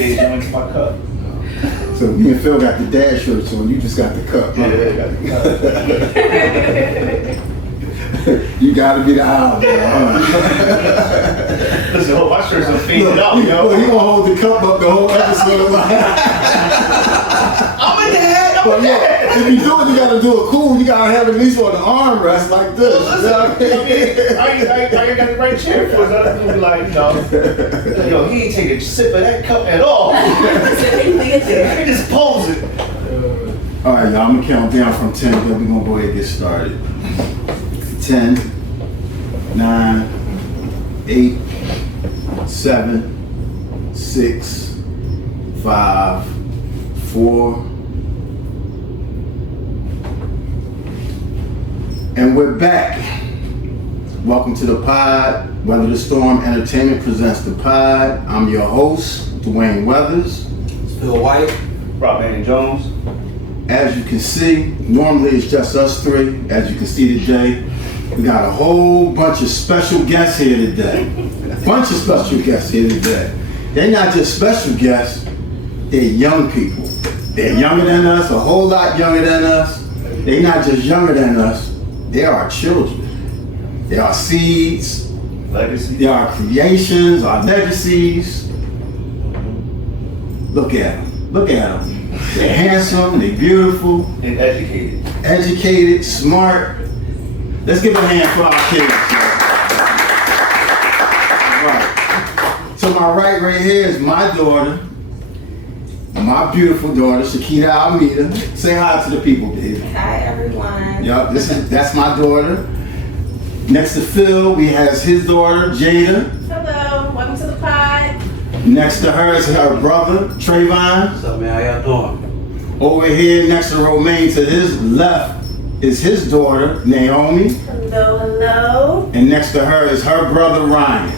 page and went to my cup. So me and Phil got the dad shirts on, you just got the cup. Yeah, I got the cup. You gotta be the aisle guy, huh? Listen, my shirts are faded out, yo. He gonna hold the cup up the whole episode. I'm a dad. If you do it, you gotta do it cool. You gotta have at least on the armrest like this. Well, listen, I ain't got the right chair for it. I'm gonna be like, yo, he ain't take a sip of that cup at all. He just pulls it. All right, y'all, I'm gonna count down from 10, then we're gonna go ahead and get started. 10, 9, 8, 7, 6, 5, 4, and we're back. Welcome to the pod. Weather the Storm Entertainment presents the pod. I'm your host, Dwayne Weathers. Phil White. Ramane Jones. As you can see, normally it's just us three. As you can see today, we got a whole bunch of special guests here today. They're not just special guests, they're young people. They're younger than us, a whole lot younger than us. They're not just younger than us, they are our children. They are seeds. Legacy. They are creations, our legacies. Look at them. They're handsome, they're beautiful. And educated. Educated, smart. Let's give a hand for our kids. Right. To my right here is my daughter. My beautiful daughter, Shakita Almeida. Say hi to the people, baby. Hi, everyone. Yup, that's my daughter. Next to Phil, we has his daughter, Jada. Hello, welcome to the pod. Next to her is her brother, Trayvon. What's up, man? How y'all doing? Over here, next to Ramane, to his left is his daughter, Naomi. Hello. And next to her is her brother, Ryan.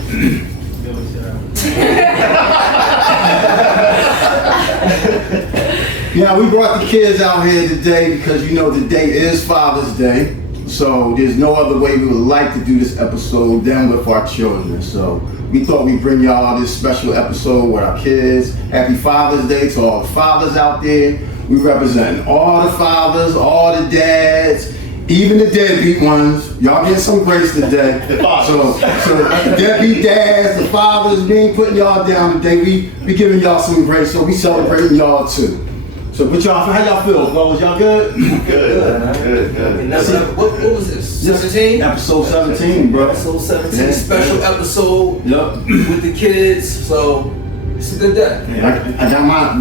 Now, we brought the kids out here today because you know today is Father's Day. So there's no other way we would like to do this episode than with our children. So we thought we'd bring y'all this special episode with our kids. Happy Father's Day to all the fathers out there. We represent all the fathers, all the dads, even the deadbeat ones. Y'all get some grace today. So the deadbeat dads, the fathers, we ain't putting y'all down today. We giving y'all some grace, so we celebrating y'all too. So how y'all feel, fellas? Y'all good? Good. What was this? 17? Episode 17, bro. Episode 17. Yeah. Special episode with the kids. So it's a good day. Yeah, I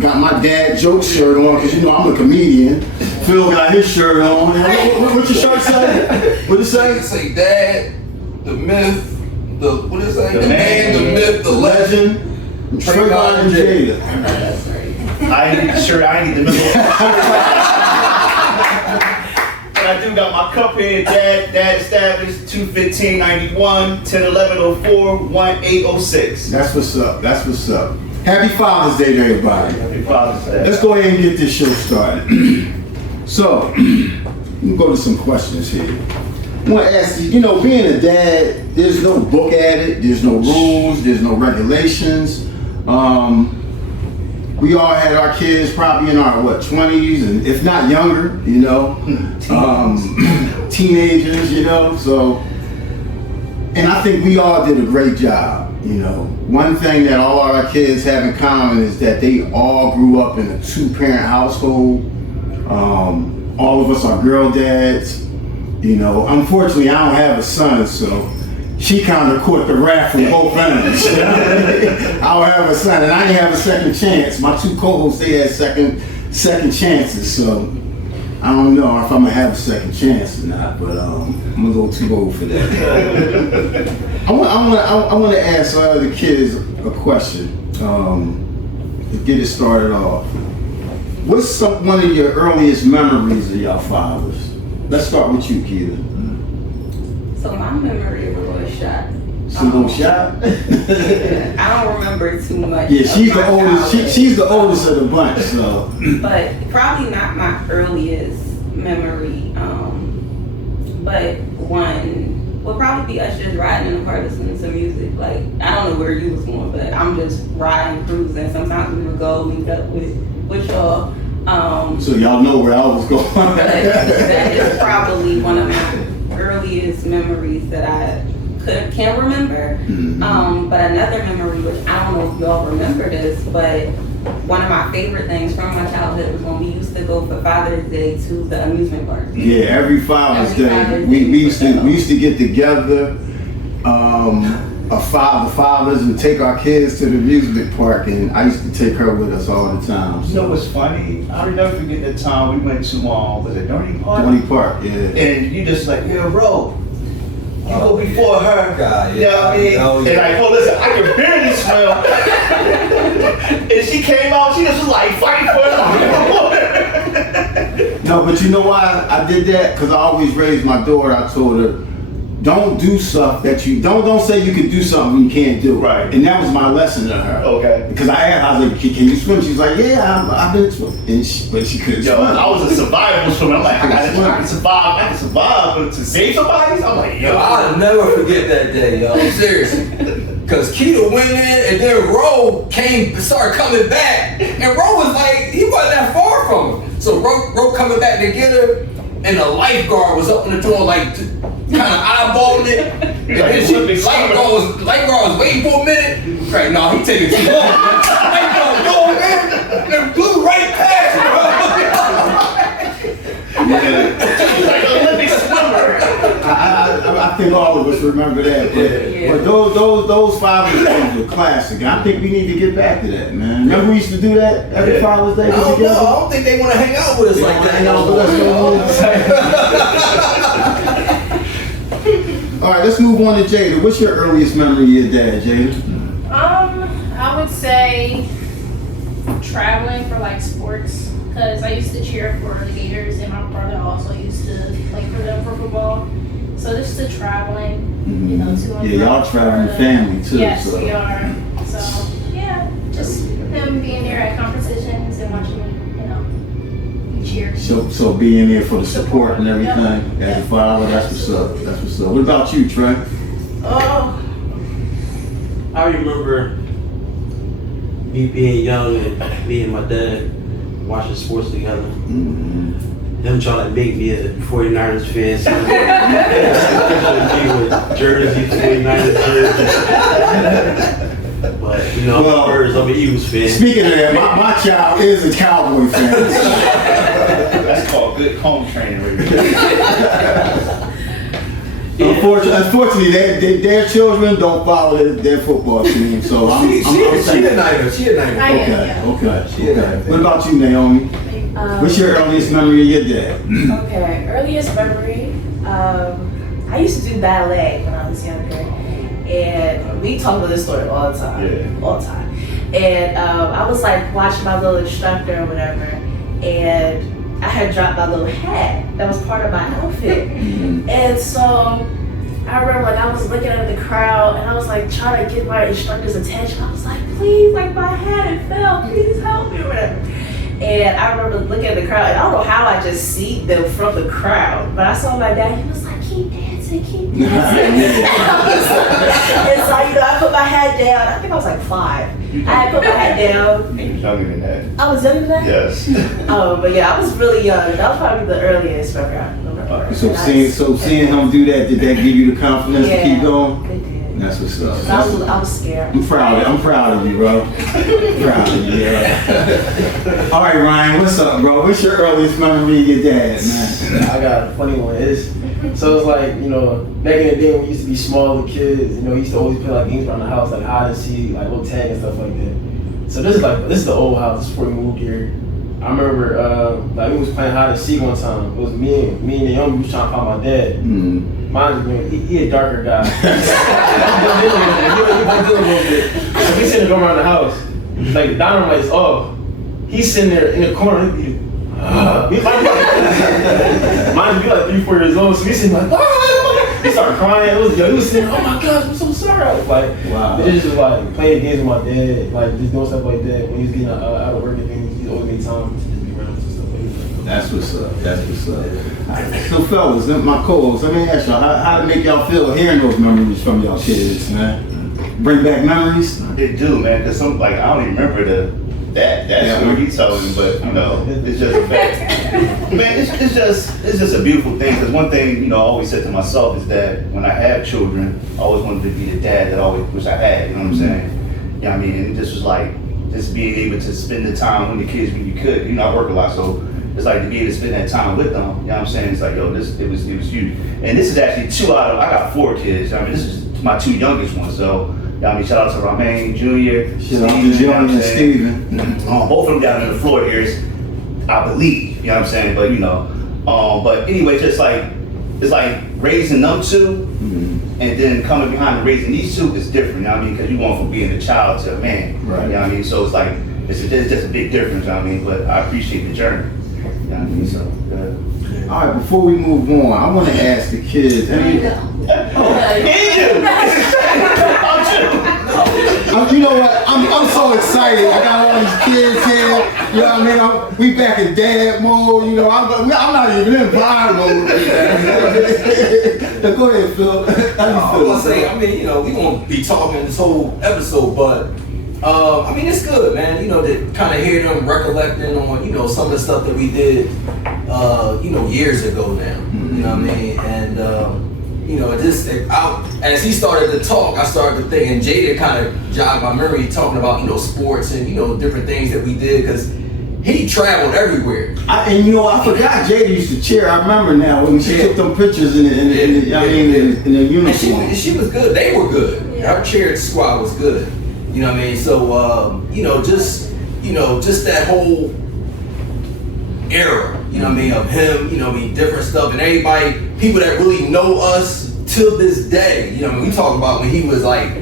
got my dad joke shirt on because you know I'm a comedian. Phil got his shirt on. What your shirt say? What it say? It say Dad, the myth, what it say? The The man, the myth, the legend. Trayvon and Jada. That's right. I ain't the middle. But I do got my cup here. Dad established 2/15/91, 10/11/04, 1806. That's what's up. Happy Father's Day to everybody. Happy Father's Day. Let's go ahead and get this show started. So, we'll go to some questions here. I want to ask you, being a dad, there's no book at it, there's no rules, there's no regulations. We all had our kids probably in our 20s, and if not younger, teenagers, so, and I think we all did a great job. One thing that all our kids have in common is that they all grew up in a 2-parent household. All of us are girl dads. Unfortunately, I don't have a son, so she kind of caught the wrath from both ends. I don't have a son, and I didn't have a second chance. My two co-hosts, they had second chances, so I don't know if I'm gonna have a second chance or not, but I'm gonna go too old for that. I want to ask the kids a question to get it started off. What's one of your earliest memories of your fathers? Let's start with you, Keita. So my memory of a little shot. Single shot? I don't remember too much. Yeah, she's the oldest. She's the oldest of the bunch, so. But probably not my earliest memory. But one would probably be us just riding in the car listening to music. Like, I don't know where you was going, but I'm just riding, cruising. Sometimes we would go meet up with y'all. So y'all know where I was going. But that is probably one of my earliest memories that I can remember. But another memory, which I don't know if y'all remember this, but one of my favorite things from my childhood was when we used to go for Father's Day to the amusement park. Yeah, every Father's Day, we used to get together, the fathers, and take our kids to the amusement park, and I used to take her with us all the time. You know what's funny? I'll never forget the time we went to was it Dorney Park? Dorney Park, yeah. And you just like, yeah, bro. You go before her. God, You know what I mean? Oh, yeah. And like, oh, listen, I can barely smell. And she came out, she just was like fighting for it. No, but you know why I did that? Because I always raised my daughter. I told her, don't do stuff that you don't say you can do something you can't do. Right. And that was my lesson to her. Okay. Because I asked, I was like, can you swim? She's like, yeah, I've been swimming. But she couldn't Yo, swim. I was a survival swimmer. I'm like, I can survive, but to save somebody, I'm like, yo. I'll never forget that day, yo. Seriously. Cause Keita went in and then Ro started coming back. And Ro was like, he wasn't that far from him. So Ro coming back to get her, and the lifeguard was up in the door like kind of eyeballing it. And then lifeguard was waiting for a minute. Right, no, he taking too long. Lifeguard going in and blew right past him, bro. Like an Olympic swimmer. I think all of us remember that. But those Father's Days were classic. I think we need to get back to that, man. Remember we used to do that every Father's Day I don't together? know. I don't think they want to hang out with us like that. Hang out with us. All right, let's move on to Jada. What's your earliest memory of your dad, Jada? I would say traveling for like sports, because I used to cheer for the Gators, and my brother also used to play for them for football. So just the traveling, you know, to and Yeah, y'all from traveling family too. Yes, so. we are. So yeah, just him being there at competitions and watching me, you know, cheer. So being there for the support and everything Yep. as a father, that's what's up. That's what's up. What about you, Trey? I remember me being young and me and my dad watching sports together. Him trying to make me a 49ers fan. So me with jerseys, 49ers jerseys. But you know, Well, I'm an Eagles fan. Speaking of that, my child is a Cowboy fan. That's called good home training right there. Unfortunately, their children don't follow their football team. So I'm She a Niner. She a Niner. I am, Okay. What about you, Naomi? What's your earliest memory of your dad? Okay, earliest memory. I used to do ballet when I was younger, and we talk about this story all the time. Yeah. All the time. And I was like watching my little instructor or whatever, and I had dropped my little hat that was part of my outfit. And so I remember like I was looking at the crowd and I was like trying to get my instructor's attention. I was like, please, like my hat it fell, please help me or whatever. And I remember looking at the crowd, and I don't know how I just see them from the crowd, but I saw my dad, he was like, keep dancing, keep dancing. And so, you know, I put my hat down. I think I was like 5. I had put my hat down. You was younger than that. I was younger than that? Yes. But yeah, I was really young. That was probably the earliest memory I remember. So seeing him do that, did that give you the confidence to keep going? It did. That's what's up. I was scared. I'm proud of you, bro. Proud of you, yeah. All right, Ryan, what's up, bro? What's your earliest memory of your dad, man? I got a funny one. So it's like, you know, back in the day when we used to be smaller kids, you know, we used to always play like games around the house, like hide and seek, like little tag and stuff like that. So this is the old house before we moved here. I remember like we was playing hide and seek one time. It was me and Naomi was trying to find my dad. Mind you, he a darker guy. So we sitting going around the house. Like the dining room light is off. He's sitting there in the corner. Mind you, like 3, 4 years old. So we sitting like, he started crying. He was sitting, oh my gosh, I'm so sorry. I was like, wow. They just was like playing games with my dad, like just doing stuff like that. When he was getting out of work and things, he always made time to just be around us and stuff like that. That's what's up. That's what's up. So fellas, my co-hosts, let me ask y'all, how did it make y'all feel hearing those memories from y'all kids, man? Bring back memories? It do, man, because some, like, I don't even remember that story he told me, but you know, it's just a fact. Man, it's just a beautiful thing. Because one thing, you know, I always said to myself is that when I have children, I always wanted to be the dad that I always wish I had. You know what I'm saying? You know what I mean? And it just was like just being able to spend the time with the kids when you could. You know, I work a lot, so it's like to be able to spend that time with them. You know what I'm saying? It's like, yo, it was huge. And this is actually I got 4 kids. I mean, this is my 2 youngest ones, so. I mean, shout out to Ramane Jr. Shout out to Junior and Steven. Both of them down in the Florida areas, I believe. You know what I'm saying? But you know, but anyway, just like it's like raising them 2, and then coming behind and raising these 2 is different. You know what I mean? Because you going from being a child to a man. Right. You know what I mean? So it's like it's just a big difference. You know what I mean? But I appreciate the journey. You know what I mean? So. All right, before we move on, I want to ask the kids. You know what? I'm so excited. I got all these kids here. You know what I mean? We back in dad mode. You know, I'm not even in vibe mode. Go ahead, Phil. How you feel? I was gonna say, I mean, you know, we gonna be talking this whole episode, but I mean, it's good, man. You know, to kind of hear them recollecting on, you know, some of the stuff that we did, you know, years ago now. You know what I mean? And you know, as he started to talk, I started to think, and Jada kind of jogged my memory talking about, you know, sports and, you know, different things that we did, because he traveled everywhere. And you know, I forgot Jada used to cheer. I remember now when she took them pictures in the uniform. And she was good. They were good. Yeah. Our cheer squad was good. You know what I mean? So, you know, just that whole era, you know what I mean, of him, you know what I mean, different stuff, and everybody, people that really know us till this day, you know what I mean, we talk about when he was like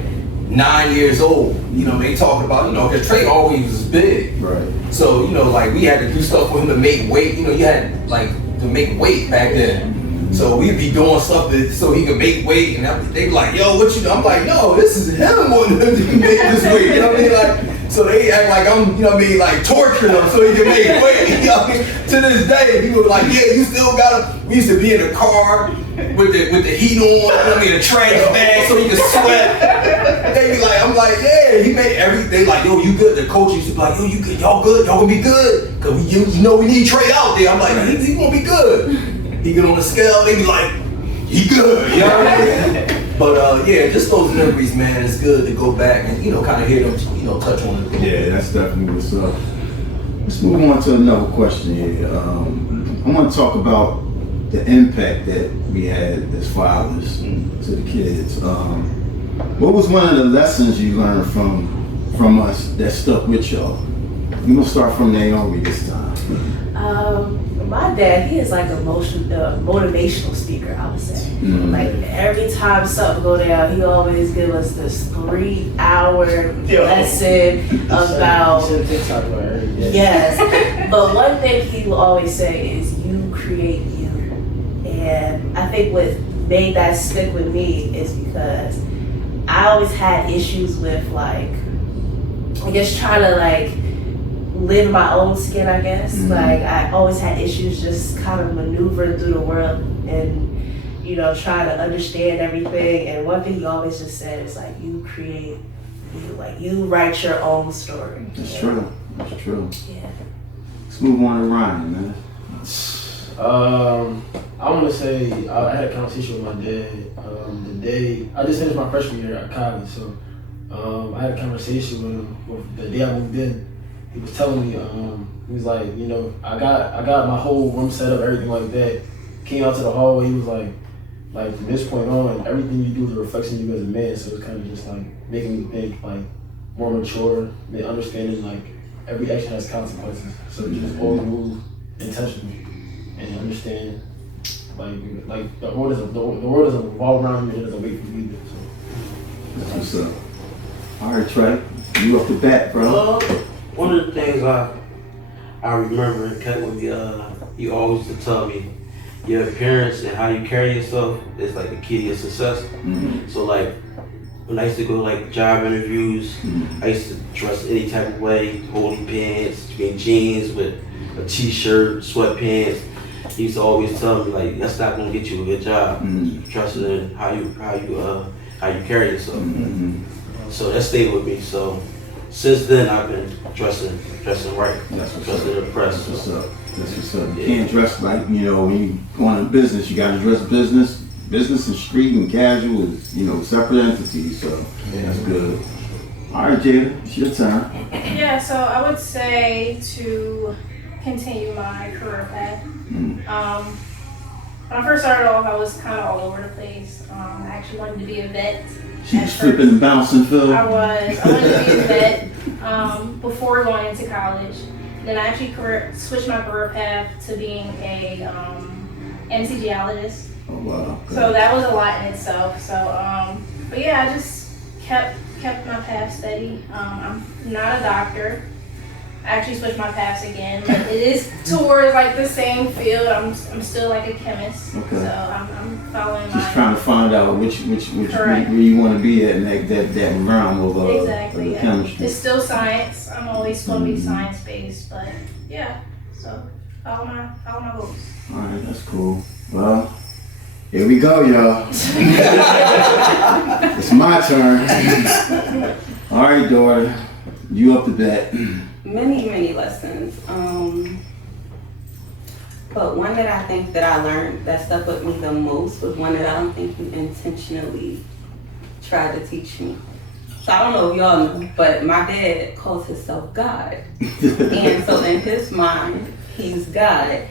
9 years old, you know, they talking about, you know, because Trey always was big. Right. So, you know, like we had to do stuff for him to make weight, you know, you had like to make weight back then. So we'd be doing stuff so he could make weight, and they be like, yo, what you do? I'm like, no, this is him wanting him to make this weight, you know what I mean? Like, so they act like I'm, you know what I mean, like torturing him so he can make weight. You know what I mean? To this day, people were like, yeah, you still got him. We used to be in the car with the heat on, you know what I mean, a trash bag so he could sweat. They be like, I'm like, yeah, he made everything. Like, yo, you good? The coach used to be like, yo, you good? Y'all good? Y'all gonna be good? Cause you know we need Trey out there. I'm like, he gonna be good. He get on the scale, they be like, he good, you know what I mean? But yeah, just those memories, man, it's good to go back and, you know, kind of hear them, you know, touch on it. Yeah, that's definitely what's up. Let's move on to another question here. I want to talk about the impact that we had as fathers to the kids. What was one of the lessons you learned from us that stuck with y'all? We're gonna start from Naomi this time. My dad, he is like a motivational speaker, I would say. Like every time something go down, he always give us this 3-hour lesson about, yes. But one thing he will always say is, you create you. And I think what made that stick with me is because I always had issues with like, I guess trying to like, live in my own skin, I guess. Like I always had issues just kind of maneuvering through the world and, you know, trying to understand everything. And one thing he always just said is like, you create you, like you write your own story. That's true. That's true. Yeah. Let's move on to Ryan, man. I want to say I had a conversation with my dad the day I just finished my freshman year at college. So I had a conversation with him the day I moved in. He was telling me, he was like, you know, I got my whole room set up, everything like that. Came out to the hallway, he was like from this point on, everything you do is a reflection of you as a man. So it's kind of just like making me think like more mature, understanding like every action has consequences. So just always move intentionally and understand like the world doesn't revolve around you, it doesn't wait for you either. So that's what's up. All right, Trey, you off the bat, bro. One of the things I remember and kept with me, you always used to tell me, your appearance and how you carry yourself is like the key to your success. So like when I used to go like job interviews, I used to dress any type of way, holding pants, jeans with a a t-shirt, sweatpants. He used to always tell me like, that's not gonna get you a good job. Trusting in how you carry yourself. So that stayed with me. So since then I've been dressing right. Dressing impressed. That's what's up. That's what's up. You can't dress like, when you go on a business, you gotta dress business. Business and street and casual is, separate entities, so that's good. All right, Jada, it's your turn. Yeah, so I would say to continue my career path. When I first started off, I was kind of all over the place. I actually wanted to be a vet. She was flipping and bouncing, Phil. I wanted to be a vet before going into college. Then I actually switched my career path to being a anesthesiologist. Oh, wow. Okay. So that was a lot in itself. So, but yeah, I just kept my path steady. I'm not a doctor. I actually switched my paths again, but it is towards like the same field. I'm still like a chemist. Okay. So I'm following Just trying to find out which Correct. where you want to be at in that realm of exactly. of chemistry. It's still science. I'm always going to be science based, but yeah. So follow my goals. All right, that's cool. Well, here we go, y'all. It's my turn. All right, daughter, you up to bat. Many lessons. But one that I think that I learned that stuck with me the most was one that I don't think you intentionally tried to teach me. So I don't know if y'all know, but my dad calls himself God. And so in his mind, he's God.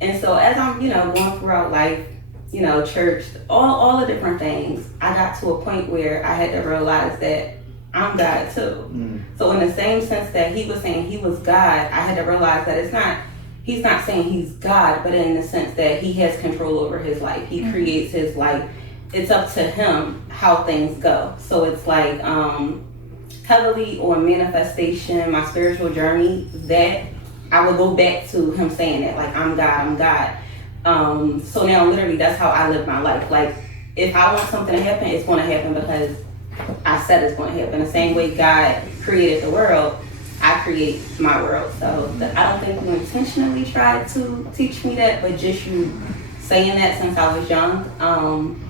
And so as I'm, going throughout life, church, all the different things, I got to a point where I had to realize that I'm God too. So in the same sense that he was saying he was God, I had to realize that he's not saying he's God, but in the sense that he has control over his life. He creates his life. It's up to him how things go. So it's like heavily on manifestation, my spiritual journey, that I would go back to him saying that, like, I'm God. So now literally that's how I live my life. Like, if I want something to happen, it's going to happen because I said it's going to happen. The same way God created the world, I create my world. So I don't think you intentionally tried to teach me that, but just you saying that since I was young,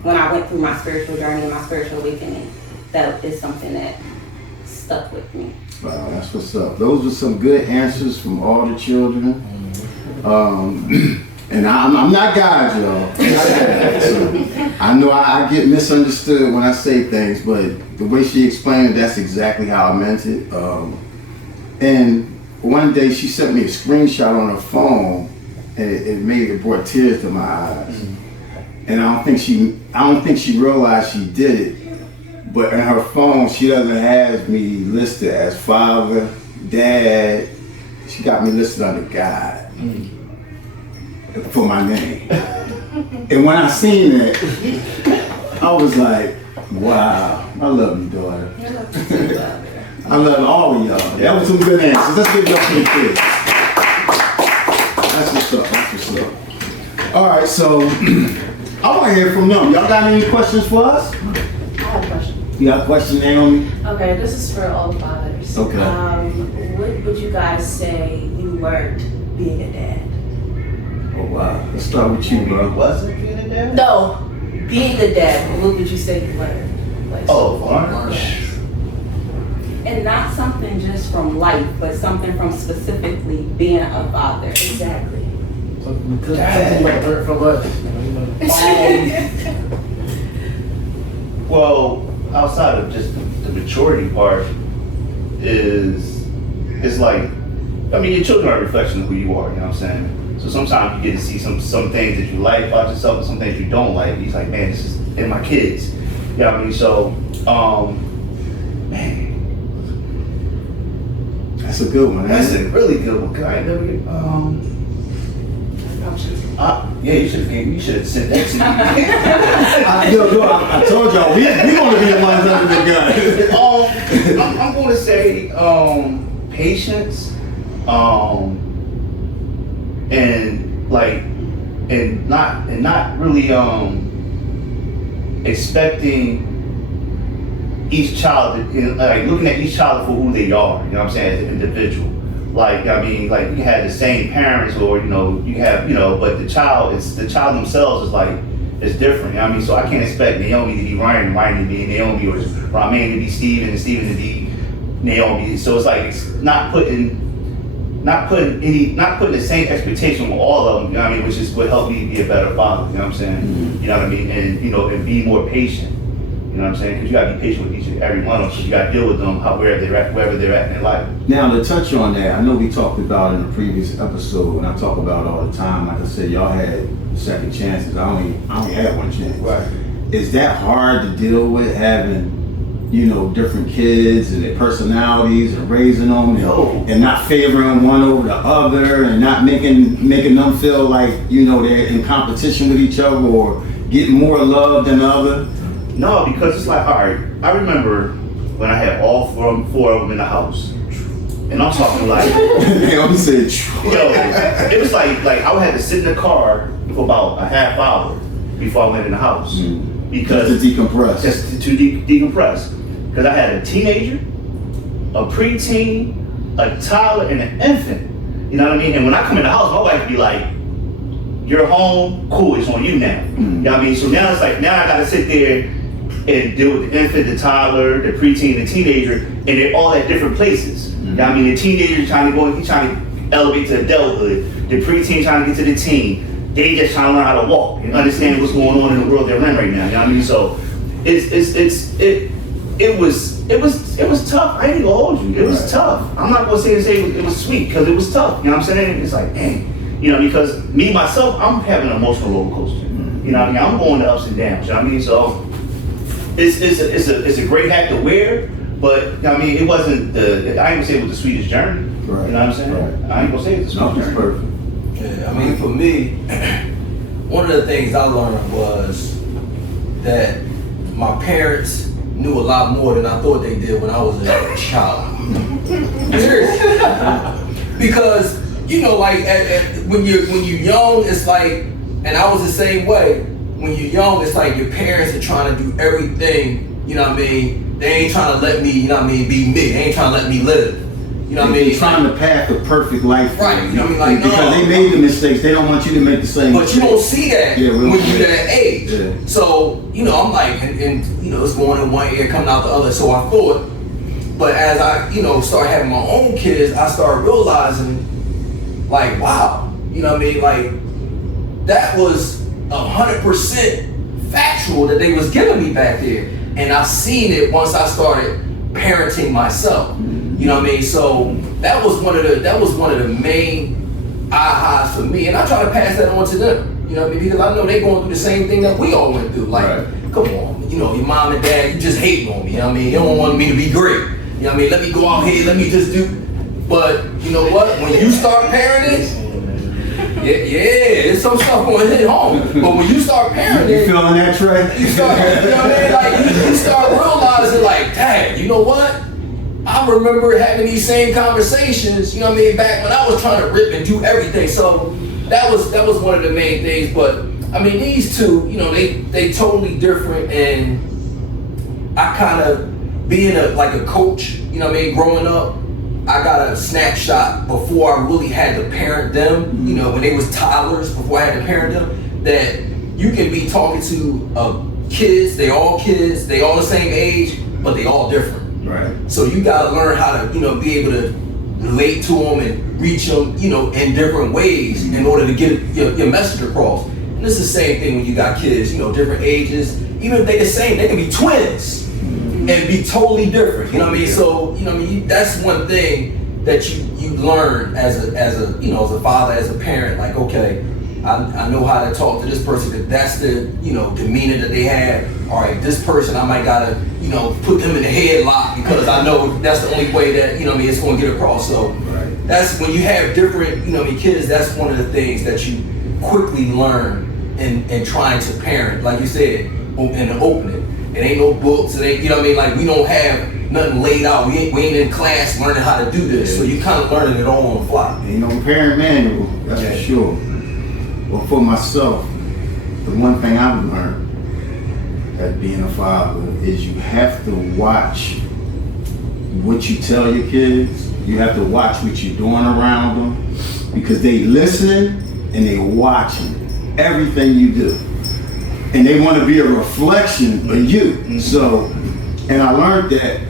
when I went through my spiritual journey and my spiritual awakening, that is something that stuck with me. Wow, that's what's up. Those were some good answers from all the children. And I'm not God, y'all. So I know I get misunderstood when I say things, but the way she explained it, that's exactly how I meant it. And one day she sent me a screenshot on her phone, and it brought tears to my eyes. And I don't think she realized she did it. But in her phone, she doesn't have me listed as father, dad. She got me listed under God. For my name. And when I seen it, I was like, wow, I love you, daughter. I love all of y'all. That was some good answers. Let's give y'all some kids. That's what's up. All right, so I want to hear from them. Y'all got any questions for us? I have a question. You got a question, Naomi? Okay, this is for all fathers. Okay. What would you guys say you learned being a dad? Oh, wow. Let's start with you, bro. Wasn't being a dad? No, being a dad, what would you say you learned? Like, And not something just from life, but something from specifically being a father. Exactly. Something you might learn from us. Well, outside of just the maturity part, it's like, your children are a reflection of who you are, you know what I'm saying? So sometimes you get to see some things that you like about yourself and some things you don't like. He's like, man, this is in my kids. You know what I mean? So, man. That's a good one. That's a really good one. Cause I ain't never get, yeah, you should have sent that to me. I told y'all, we want to be the ones under the gun. I'm going to say patience, and not really expecting each child, like looking at each child for who they are. You know what I'm saying, as an individual. like, I mean, like you had the same parents, or you have, but the child themselves is like, it's different. You know what I mean? So I can't expect Naomi to be Ryan and Ryan to be Naomi, or Ramane to be Steven and Steven to be Naomi. So it's like it's not putting the same expectation with all of them. You know what I mean? Which is what helped me be a better father. You know what I'm saying? Mm-hmm. You know what I mean? And and be more patient. You know what I'm saying? Because you gotta be patient with each and every one of them. So you gotta deal with them wherever they're at in their life. Now to touch on that, I know we talked about in a previous episode, and I talk about it all the time. Like I said, y'all had second chances. I only had one chance. Right. Is that hard to deal with, having different kids and their personalities and raising them and not favoring one over the other and not making them feel like they're in competition with each other or getting more love than the other? No, because it's like, all right, I remember when I had all four of them in the house. And I'm talking like, They said, it was like I would have to sit in the car for about a half hour before I went in the house. Because just to decompress. Just to decompress. Because I had a teenager, a preteen, a toddler, and an infant. You know what I mean? And when I come in the house, my wife be like, you're home, cool, it's on you now. You know what I mean? So now it's like, now I gotta sit there and deal with the infant, the toddler, the preteen, the teenager, and they're all at different places. You know what I mean? The teenager's trying to elevate to adulthood. The preteen trying to get to the teen. They just trying to learn how to walk and understand what's going on in the world they're in right now. You know what I mean? So it was tough. I ain't gonna hold you. It was tough. I'm not gonna say it was sweet, because it was tough. You know what I'm saying? It's like, dang. Because me myself, I'm having an emotional roller coaster. You know what I mean? I'm going to ups and downs. You know what I mean? So it's a great hat to wear, but I mean, it wasn't I ain't gonna say it was the sweetest journey. Right. You know what I'm saying? Right. I ain't gonna say it's the sweetest journey. Perfect. Yeah, I mean, for me, one of the things I learned was that my parents knew a lot more than I thought they did when I was a child. Seriously. Because, like when you're young, it's like, and I was the same way. When you're young, it's like your parents are trying to do everything, you know what I mean? They ain't trying to let me, you know what I mean, be me. They ain't trying to let me live. You know what I mean? They're trying to path the perfect life. Right. You know what I mean? Like, because they made the mistakes. They don't want you to make the same But you don't see that when you're that age. Yeah. So, I'm like, and it's going in one ear, coming out the other. So I thought, but as I, started having my own kids, I started realizing, like, wow, you know what I mean? Like, that was 100% factual that they was giving me back there. And I seen it once I started parenting myself. You know what I mean? So that was one of the main ahas for me, and I try to pass that on to them. You know what I mean? Because I know they going through the same thing that we all went through. Like, come on, your mom and dad, you just hating on me. You know what I mean? You don't want me to be great. You know what I mean? Let me go out here. Let me just do. But you know what? When you start parenting, it's some stuff going to hit home. But when you start parenting, you feeling that, Trey? You start, you know what I mean? Like you start realizing, like, dang, you know what? I remember having these same conversations, you know what I mean, back when I was trying to rip and do everything. So that was one of the main things. But I mean, these two, they totally different. And I kind of being a coach, you know what I mean, growing up, I got a snapshot before I really had to parent them, when they was toddlers, before I had to parent them, that you can be talking to kids, they all the same age, but they all different. Right. So you gotta learn how to, be able to relate to them and reach them, in different ways in order to get your message across. And it's the same thing when you got kids, different ages. Even if they're the same, they can be twins and be totally different. You know what I mean? So, that's one thing that you learn as a father, as a parent. Like, okay, I know how to talk to this person because that's the demeanor that they have. All right, this person I might gotta put them in the headlock because I know that's the only way that it's gonna get across. So that's when you have different kids. That's one of the things that you quickly learn in trying to parent. Like you said in the opening, it ain't no books. It ain't Like we don't have nothing laid out. We ain't in class learning how to do this. So you kind of learning it all on the fly. Ain't no parent manual. That's for sure. Well, for myself, the one thing I've learned as being a father is you have to watch what you tell your kids. You have to watch what you're doing around them, because they listening and they watching everything you do, and they want to be a reflection of you. So, and I learned that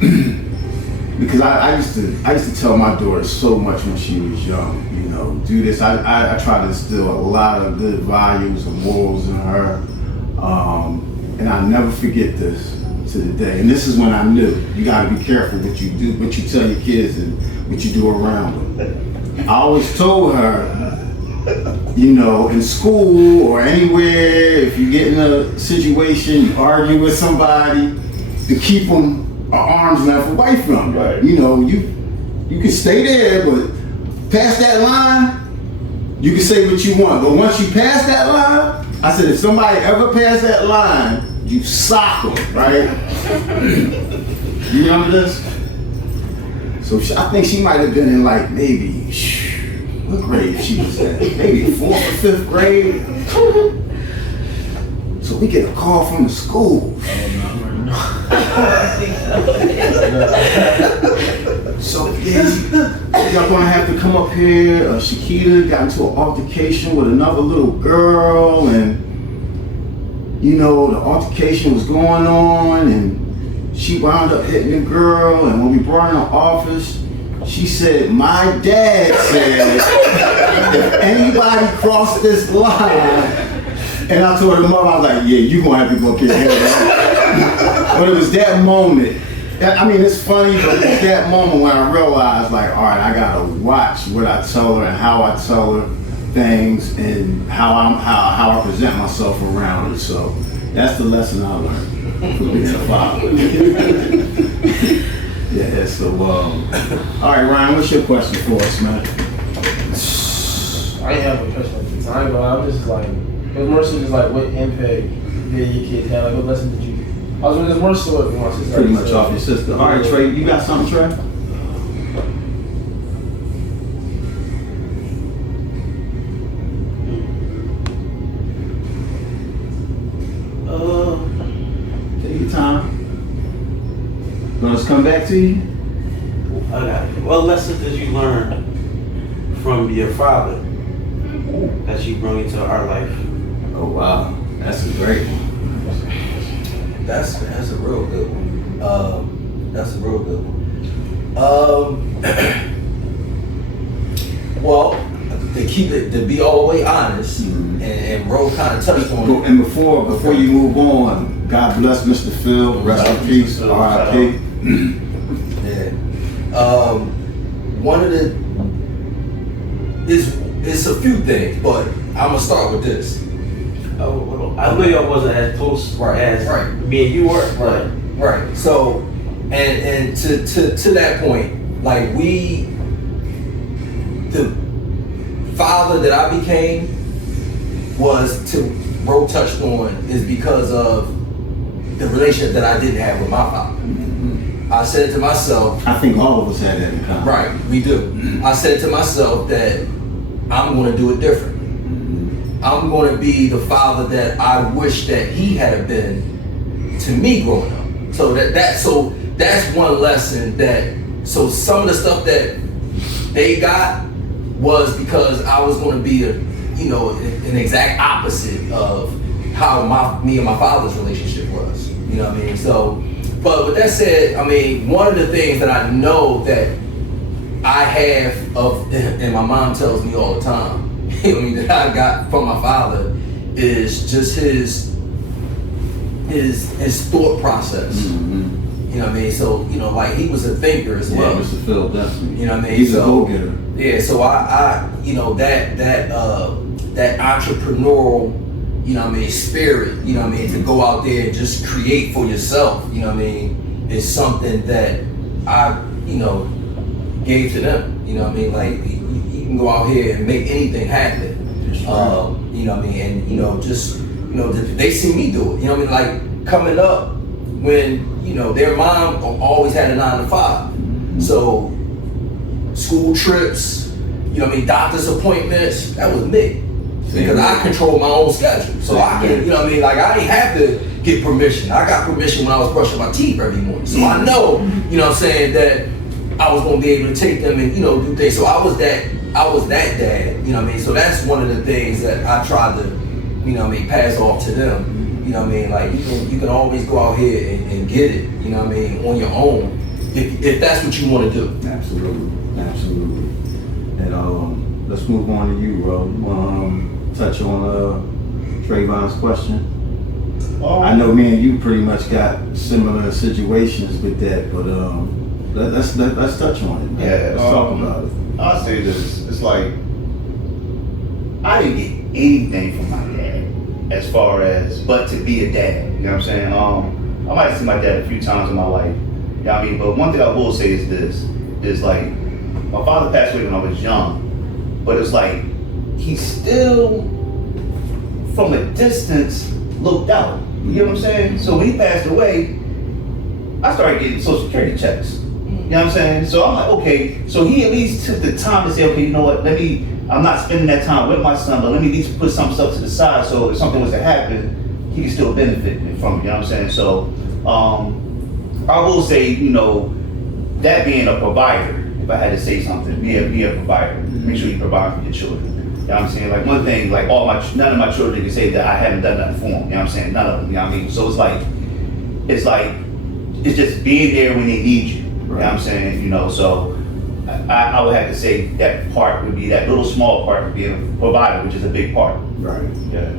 because I used to tell my daughter so much when she was young. You know, do this. I try to instill a lot of good values and morals in her, and I never forget this to the day. And this is when I knew you got to be careful what you do, what you tell your kids, and what you do around them. I always told her, you know, in school or anywhere, if you get in a situation, you argue with somebody, to keep them an arm's length away from you. Right. You know, you can stay there, but past that line, you can say what you want. But once you pass that line, I said, if somebody ever passed that line, you sock them, right? You remember this? So I think she might have been in like maybe, what grade she was at? Maybe 4th or 5th grade. So we get a call from the school. So yeah, y'all gonna have to come up here. Shakita got into an altercation with another little girl, and you know, the altercation was going on, and she wound up hitting the girl, and when we brought her in the office, she said, my dad said, if anybody crossed this line, and I told her mother, I was like, yeah, you gonna have to go up here and handle that. But it was that moment, I mean, it's funny, but it was that moment when I realized, like, all right, I gotta watch what I tell her and how I tell her things, and how I present myself around her. So that's the lesson I learned from being a father. Yeah, so all right, Ryan, what's your question for us, man? I ain't have a question at the time, but I'm just like, it was more so just like, what impact did your kids have? Like, what lesson did you? I was just more so with my sister. Pretty much off your sister. All right, Trey, you got something, Trey? Take your time. Want us to come back to you? I got it. What lessons did you learn from your father that you brought into our life? Oh wow, that's a great one. That's a real good one. That's a real good one. Well, to be all the way honest, and Ro kind of touched on it. And before you move on, God bless Mr. Phil. Rest in peace. R.I.P. Yeah. One of the it's a few things, but I'm gonna start with this. Oh, I know y'all wasn't as close as me and you were. Right. So, and to that point, like the father that I became was, to Ro touched on, is because of the relationship that I didn't have with my father. I said to myself, I think all of us had that in common. right, we do. I said to myself that I'm going to do it different. I'm going to be the father that I wish that he had been to me growing up. So that's one lesson. So some of the stuff that they got was because I was going to be an exact opposite of how me and my father's relationship was. You know what I mean? So, but with that said, I mean, one of the things that I know that I have and my mom tells me all the time, that I got from my father, is just his thought process. Mm-hmm. You know what I mean? So, like, he was a thinker as well. Yeah, Mr. Phil, definitely. You know what I mean? He's a go-getter. Yeah, so I that entrepreneurial, spirit, to go out there and just create for yourself, is something that I, gave to them. Like, you can go out here and make anything happen. And they see me do it. Like coming up when, their mom always had a 9 to 5. So school trips, doctor's appointments, that was me. Because I control my own schedule. So I can, like I didn't have to get permission. I got permission when I was brushing my teeth every morning. So I know, that I was gonna be able to take them and, you know, do things. So I was that dad, you know what I mean? So that's one of the things that I tried to, you know what I mean, pass off to them. You know what I mean? Like you can always go out here and get it, you know what I mean, on your own, if that's what you want to do. Absolutely, absolutely. And let's move on to you, bro. Touch on Trayvon's question. I know me and you pretty much got similar situations with that, but let's touch on it. Man. Yeah, let's talk about it. I'll say this: it's like I didn't get anything from my dad as far as but to be a dad. You know what I'm saying? I might have seen my dad a few times in my life. You know what I mean? But one thing I will say is this: is like my father passed away when I was young, but it's like he still, from a distance, looked out. You know what I'm saying? So when he passed away, I started getting Social Security checks. You know what I'm saying? So I'm like, okay, so he at least took the time to say, okay, you know what, I'm not spending that time with my son, but let me at least put some stuff to the side so if something was to happen, he can still benefit from it, you know what I'm saying? So I will say, you know, that being a provider, if I had to say something, be a provider. Make sure you provide for your children. You know what I'm saying? Like one thing, like none of my children can say that I haven't done nothing for them. You know what I'm saying? None of them, you know what I mean? So it's just being there when they need you. You know what I'm saying? You know, so I would have to say that part would be that little small part of being a provider, which is a big part. Right. Yeah.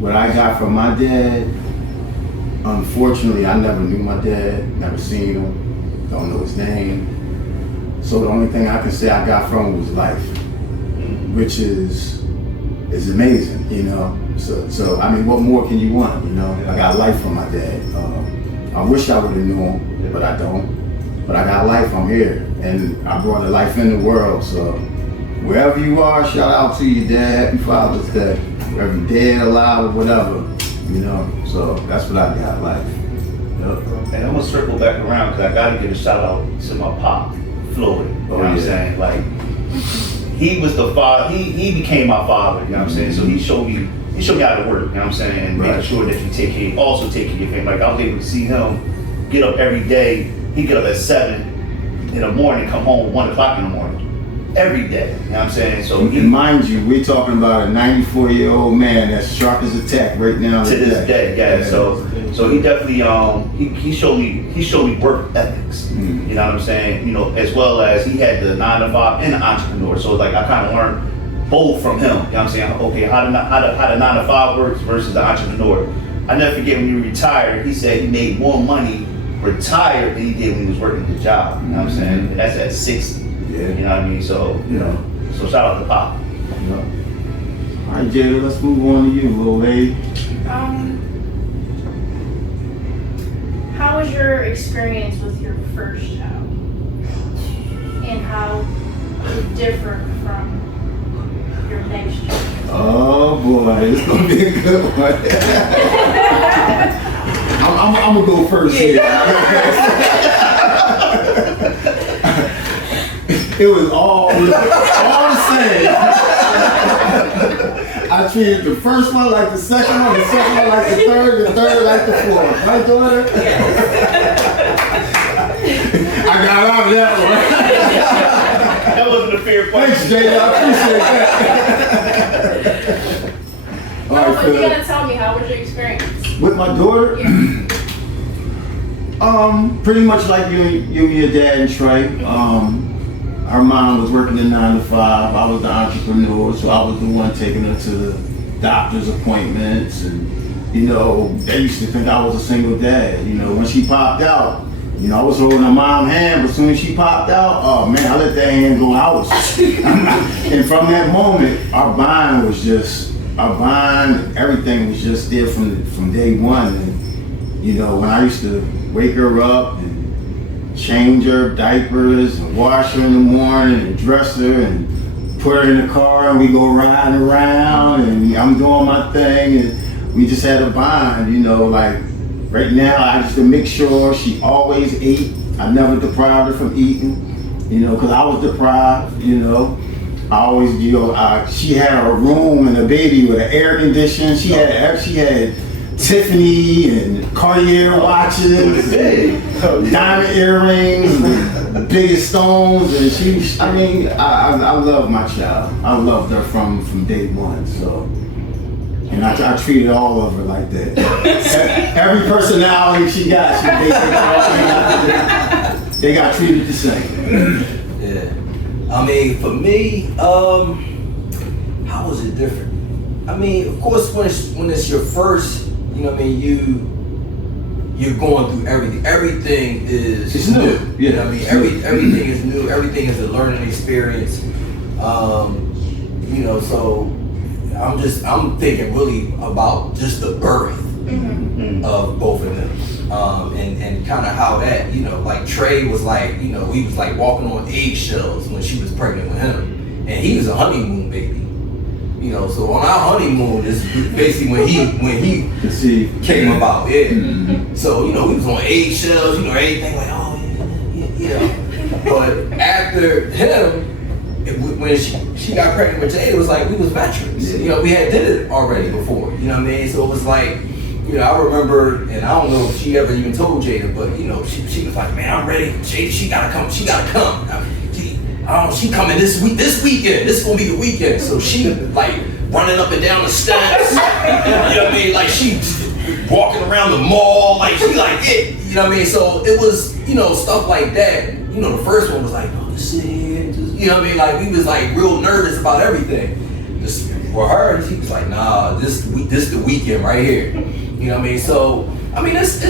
What I got from my dad, unfortunately, I never knew my dad, never seen him, don't know his name. So the only thing I can say I got from him was life, which is amazing, you know. So I mean, what more can you want, you know? I got life from my dad. I wish I would have known him, but I don't. But I got life, I'm here, and I brought a life in the world. So wherever you are, shout out to you, Dad. Happy Father's Day. Wherever you're dead, alive, or whatever, you know. So that's what I got, life. Yep. And I'm gonna circle back around because I gotta give a shout out to my pop, Floyd. You know what I'm saying? Like he was the father. He became my father. You know what I'm saying? So he showed me how to work. You know what I'm saying? And making sure that you take care of your family. Like I was able to see him get up every day. He get up at 7 in the morning, come home 1 o'clock in the morning, every day. You know what I'm saying? So and mind you, we're talking about a 94-year-old man that's sharp as a tack right now. To this day, yeah. So he definitely he showed me work ethics. You know what I'm saying? You know, as well as he had the 9 to 5 and the entrepreneur. So it's like I kind of learned both from him. You know what I'm saying? Okay, how the 9 to 5 works versus the entrepreneur. I never forget when he retired. He said he made more money retired than he did when he was working his job. You know what I'm saying? And that's at 60. Yeah. You know what I mean? So you know. So shout out to Pop. Yeah. All right, Jada, let's move on to you, little lady. How was your experience with your first child? And how it differed from your next child? Oh boy, it's gonna be a good one. I'm gonna go first here. It was all the same. I treated the first one like the second one like the third like the fourth. Right, daughter? I got out of that one. That wasn't a fair question. Thanks, Jay. I appreciate that. All right, but you gotta tell me, how was your experience? With my daughter? Yeah. Pretty much like you and your dad and Trey. Her mom was working a 9 to 5. I was the entrepreneur, so I was the one taking her to the doctor's appointments. And, you know, they used to think I was a single dad. You know, when she popped out, you know, I was holding her mom's hand, but as soon as she popped out, oh man, I let that hand go out. And from that moment, our bond, everything was just there from day one. And, you know, when I used to wake her up and change her diapers and wash her in the morning and dress her and put her in the car and we go riding around and I'm doing my thing and we just had a bond, you know, like right now I just to make sure she always ate. I never deprived her from eating, you know, because I was deprived, you know. I always, you know, she had a room and a baby with an air conditioner. She had Tiffany and Cartier watches, diamond earrings, the biggest stones, and I love my child. I loved her from day one, so. And I treated all of her like that. Every personality she got, they got treated the same. Yeah. I mean, for me, how was it different? I mean, of course, when it's your first, you know what I mean, you're going through everything. Everything is new. Yeah. You know what I mean? Everything is new. Everything is a learning experience. You know, so I'm thinking really about just the birth of both of them. And kind of how that, you know, like Trey was like, you know, he was like walking on eggshells when she was pregnant with him. And he was a honeymoon baby. You know, so on our honeymoon is basically when he came about. Yeah. So, you know, we was on eggshells, you know, everything like, oh yeah, you know. But after him, when she got pregnant with Jada, it was like we was veterans. You know, we had did it already before. You know what I mean? So it was like, you know, I remember, and I don't know if she ever even told Jada, but you know, she was like, man, I'm ready. Jada, she gotta come. I mean, she coming this weekend. This is gonna be the weekend. So she like running up and down the steps. You know what I mean? Like she walking around the mall. Like she like it. You know what I mean? So it was, you know, stuff like that. You know, the first one was like, oh, this is it. You know what I mean? Like we was like real nervous about everything. Just for her, she was like, nah, this the weekend right here. You know what I mean? So I mean, it's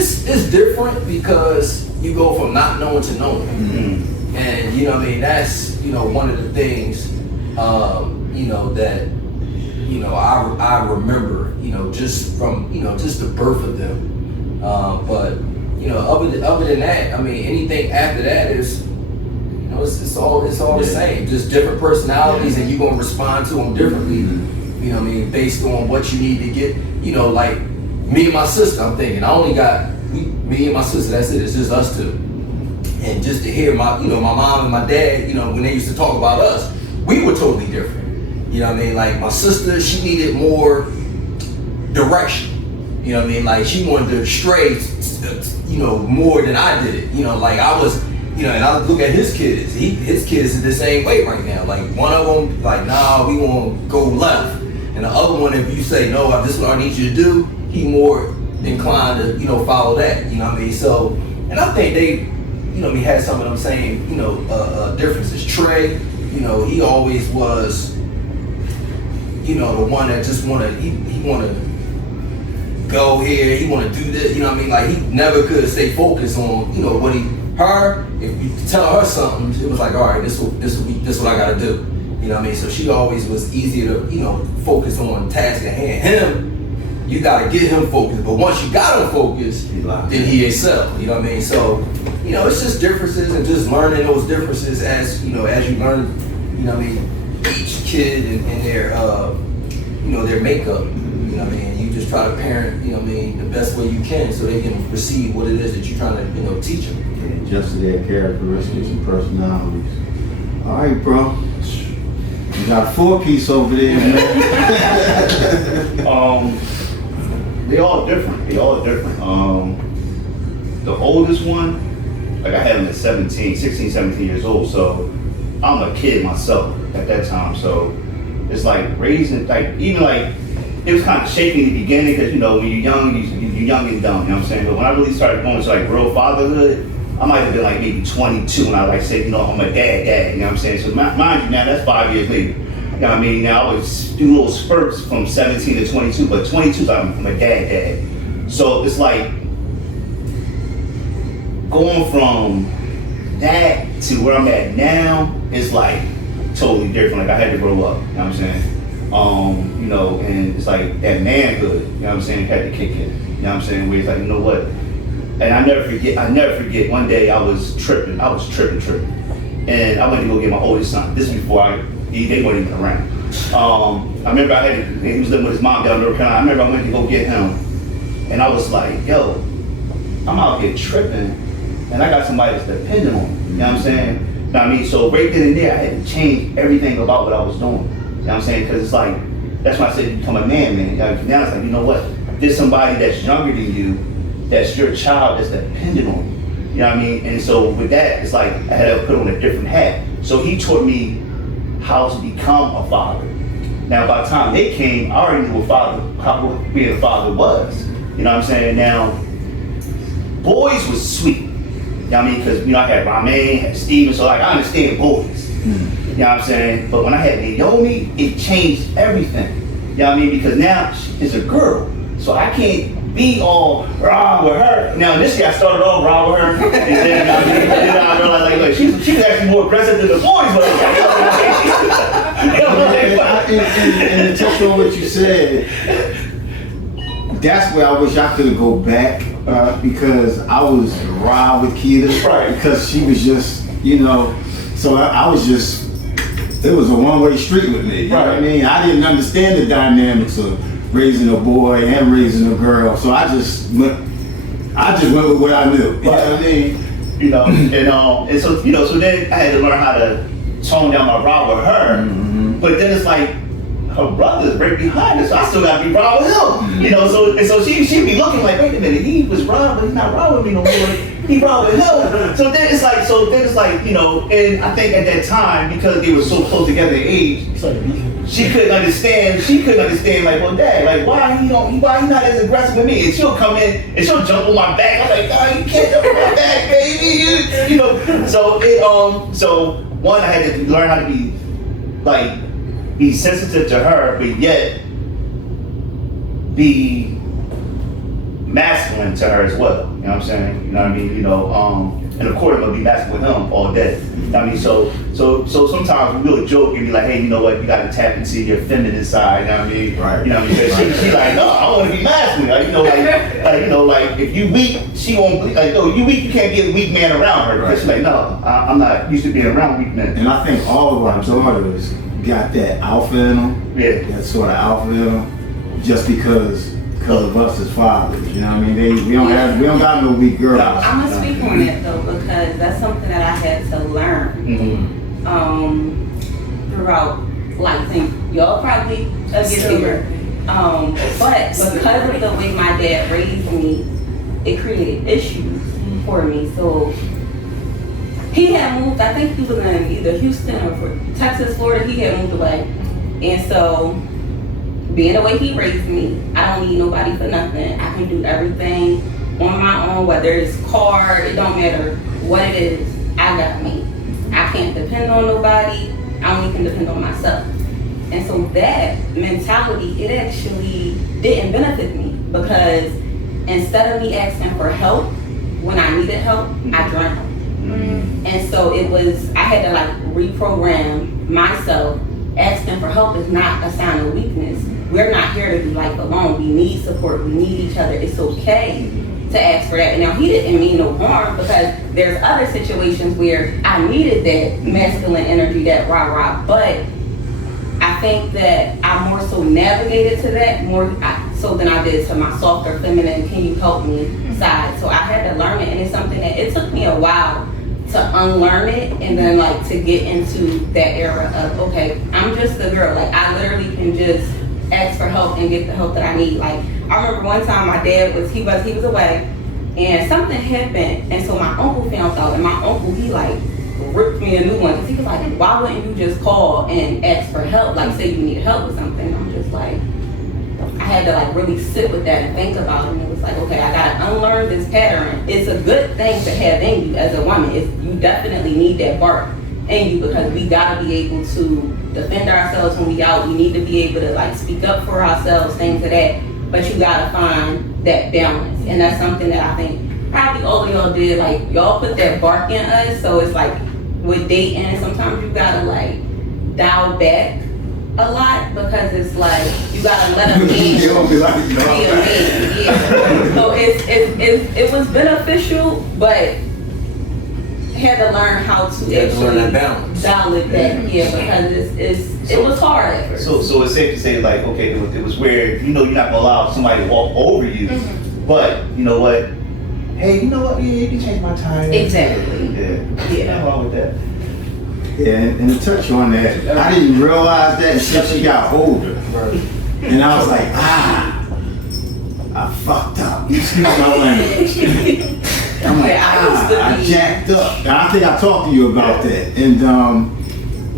different because you go from not knowing to knowing. And you know what I mean, that's, you know, one of the things, you know, that, you know, I remember, you know, just from, you know, just the birth of them. But, you know, other than that, I mean, anything after that is, you know, it's all the same, just different personalities, and you're gonna respond to them differently. You know what I mean, based on what you need to get. You know, like me and my sister, I'm thinking, I only got me and my sister. That's it. It's just us two. And just to hear my mom and my dad, you know, when they used to talk about us, we were totally different. You know what I mean? Like my sister, she needed more direction. You know what I mean? Like she wanted to stray, you know, more than I did it. You know, like I was, you know, and I look at his kids. His kids is the same way right now. Like one of them, like, nah, we want to go left. And the other one, if you say, no, this is what I need you to do, he more inclined to, you know, follow that. You know what I mean? So, and I think they, you know, we had some of them saying, you know, differences. Trey, you know, he always was, you know, the one that just he wanna go here, he wanna do this, you know what I mean? Like he never could stay focused on, you know, if you tell her something, it was like, all right, this what I gotta do. You know what I mean? So she always was easier to, you know, focus on task at hand. Him, you gotta get him focused, but once you got him focused, then he excel. You know what I mean? So, you know, it's just differences and just learning those differences as, you know, as you learn, you know what I mean, each kid and their, you know, their makeup, you know what I mean? You just try to parent, you know what I mean, the best way you can so they can receive what it is that you're trying to, you know, teach them. Yeah, just their characteristics and personalities. All right, bro. You got a 4-piece over there, man. They all different. The oldest one, like I had him at 16, 17 years old, so I'm a kid myself at that time, so it's like raising, like even like, it was kind of shaky in the beginning because, you know, when you're young, you're young and dumb, you know what I'm saying? But when I really started going to like real fatherhood, I might have been like maybe 22 when I like said, you know, I'm a dad, you know what I'm saying? So mind you, now that's 5 years later. You know what I mean? Now I would do little spurts from 17 to 22, but 22 is I'm a dad. So it's like going from that to where I'm at now is like totally different. Like I had to grow up, you know what I'm saying? You know, and it's like that manhood, you know what I'm saying, had to kick in. You know what I'm saying? Where it's like, you know what? And I never forget, one day I was tripping. And I went to go get my oldest son. This is before they weren't even around. I remember he was living with his mom down in North Carolina. I remember I went to go get him. And I was like, yo, I'm out here tripping. And I got somebody that's dependent on me. You know what I'm saying? You know what I mean? So right then and there, I had to change everything about what I was doing. You know what I'm saying? Because it's like, that's why I said become a man. Now it's like, you know what? there's somebody that's younger than you, that's your child, that's dependent on you. You know what I mean? And so with that, it's like I had to put on a different hat. So he taught me how to become a father. Now, by the time they came, I already knew what being a father was. You know what I'm saying? Now, boys was sweet. You know what I mean? Because, I had Ramane, had Steven, so like I understand boys. You know what I'm saying? But when I had Naomi, it changed everything. You know what I mean? Because now she's a girl. So I can't be all raw with her. Now initially I started off raw with her, and then I realized like, look, she's actually more aggressive than the boys was. And to touch on what you said, that's where I wish I could go back because I was raw with Keita, right? Because she was just, so I was just, it was a one-way street with me. You know what I mean? I didn't understand the dynamics of raising a boy and raising a girl, so I just went with what I knew. You know what I mean? And so so then I had to learn how to tone down my raw with her. But then it's like her brother's right behind us, so I still gotta be raw with him. So she'd be looking like, wait a minute, he was raw, but he's not raw with me no more. He raw with him. So then it's like, and I think at that time, because they were so close together in age, she couldn't understand, like, well, Dad, like, why he not as aggressive with me? And she'll come in and she'll jump on my back. I'm like, no, you can't jump on my back, baby. So one, I had to learn how to be sensitive to her, but yet be masculine to her as well. You know what I'm saying? You know what I mean? And of course I'm gonna be masculine with him all day. You know what I mean? So sometimes we'll joke and be like, hey, you know what? You gotta tap into your feminine side. You know what I mean? Right. You know what I mean? She like, no, I want to be masculine. Like if you weak, she won't. Like, no, you weak, you can't get a weak man around her. Because she's like, no, I'm not used to being around weak men. And I think all of our daughters got that alpha in them. Yeah. That sort of alpha in them, just because of us as fathers. You know what I mean? We don't got no weak girls. I'm gonna speak on that though, because that's something that I had to learn throughout life. And y'all probably get bigger. But because of the way my dad raised me, it created issues for me. So he had moved, I think he was in either Houston or Texas, Florida. He had moved away. And so being the way he raised me, I don't need nobody for nothing. I can do everything on my own, whether it's car, it don't matter what it is, I got me. I can't depend on nobody, I only can depend on myself. And so that mentality, it actually didn't benefit me, because instead of me asking for help when I needed help, I drowned. And so I had to reprogram myself. Asking for help is not a sign of weakness. We're not here to be life alone. We need support. We need each other. It's okay to ask for that. And now he didn't mean no harm, because there's other situations where I needed that masculine energy, that rah-rah. But I think that I more so navigated to that so than I did to my softer, feminine, can you help me side. So I had to learn it, and it's something that it took me a while to unlearn it, and then to get into that era of, okay, I'm just a girl. I literally can just ask for help and get the help that I need. I remember one time my dad was away, and something happened, and so my uncle found out, and my uncle, he ripped me a new one, because he was like, why wouldn't you just call and ask for help? Say you need help with something. I'm just like, I had to really sit with that and think about it, and it was okay, I gotta unlearn this pattern. It's a good thing to have in you as a woman. You definitely need that bark in you, because we gotta be able to defend ourselves when we out. We need to be able to speak up for ourselves, things of that. But you gotta find that balance, and that's something that I think probably all of y'all did. Y'all put that bark in us, so it's with dating, sometimes you gotta dial back a lot, because it's you gotta let a man be a man. Yeah. So it was beneficial, but had to learn how to actually dial it back. Yeah, because it was hard at first. So it's safe to say okay, it was where you're not gonna allow somebody to walk over you, but you know what? Hey, you know what? Yeah, you can change my tire. Exactly. Yeah. Nothing wrong with that. Yeah, and to touch on that, I didn't realize that until she got older. And I was like, I I fucked up. Excuse my language. I'm like, I jacked up. And I think I talked to you about that. And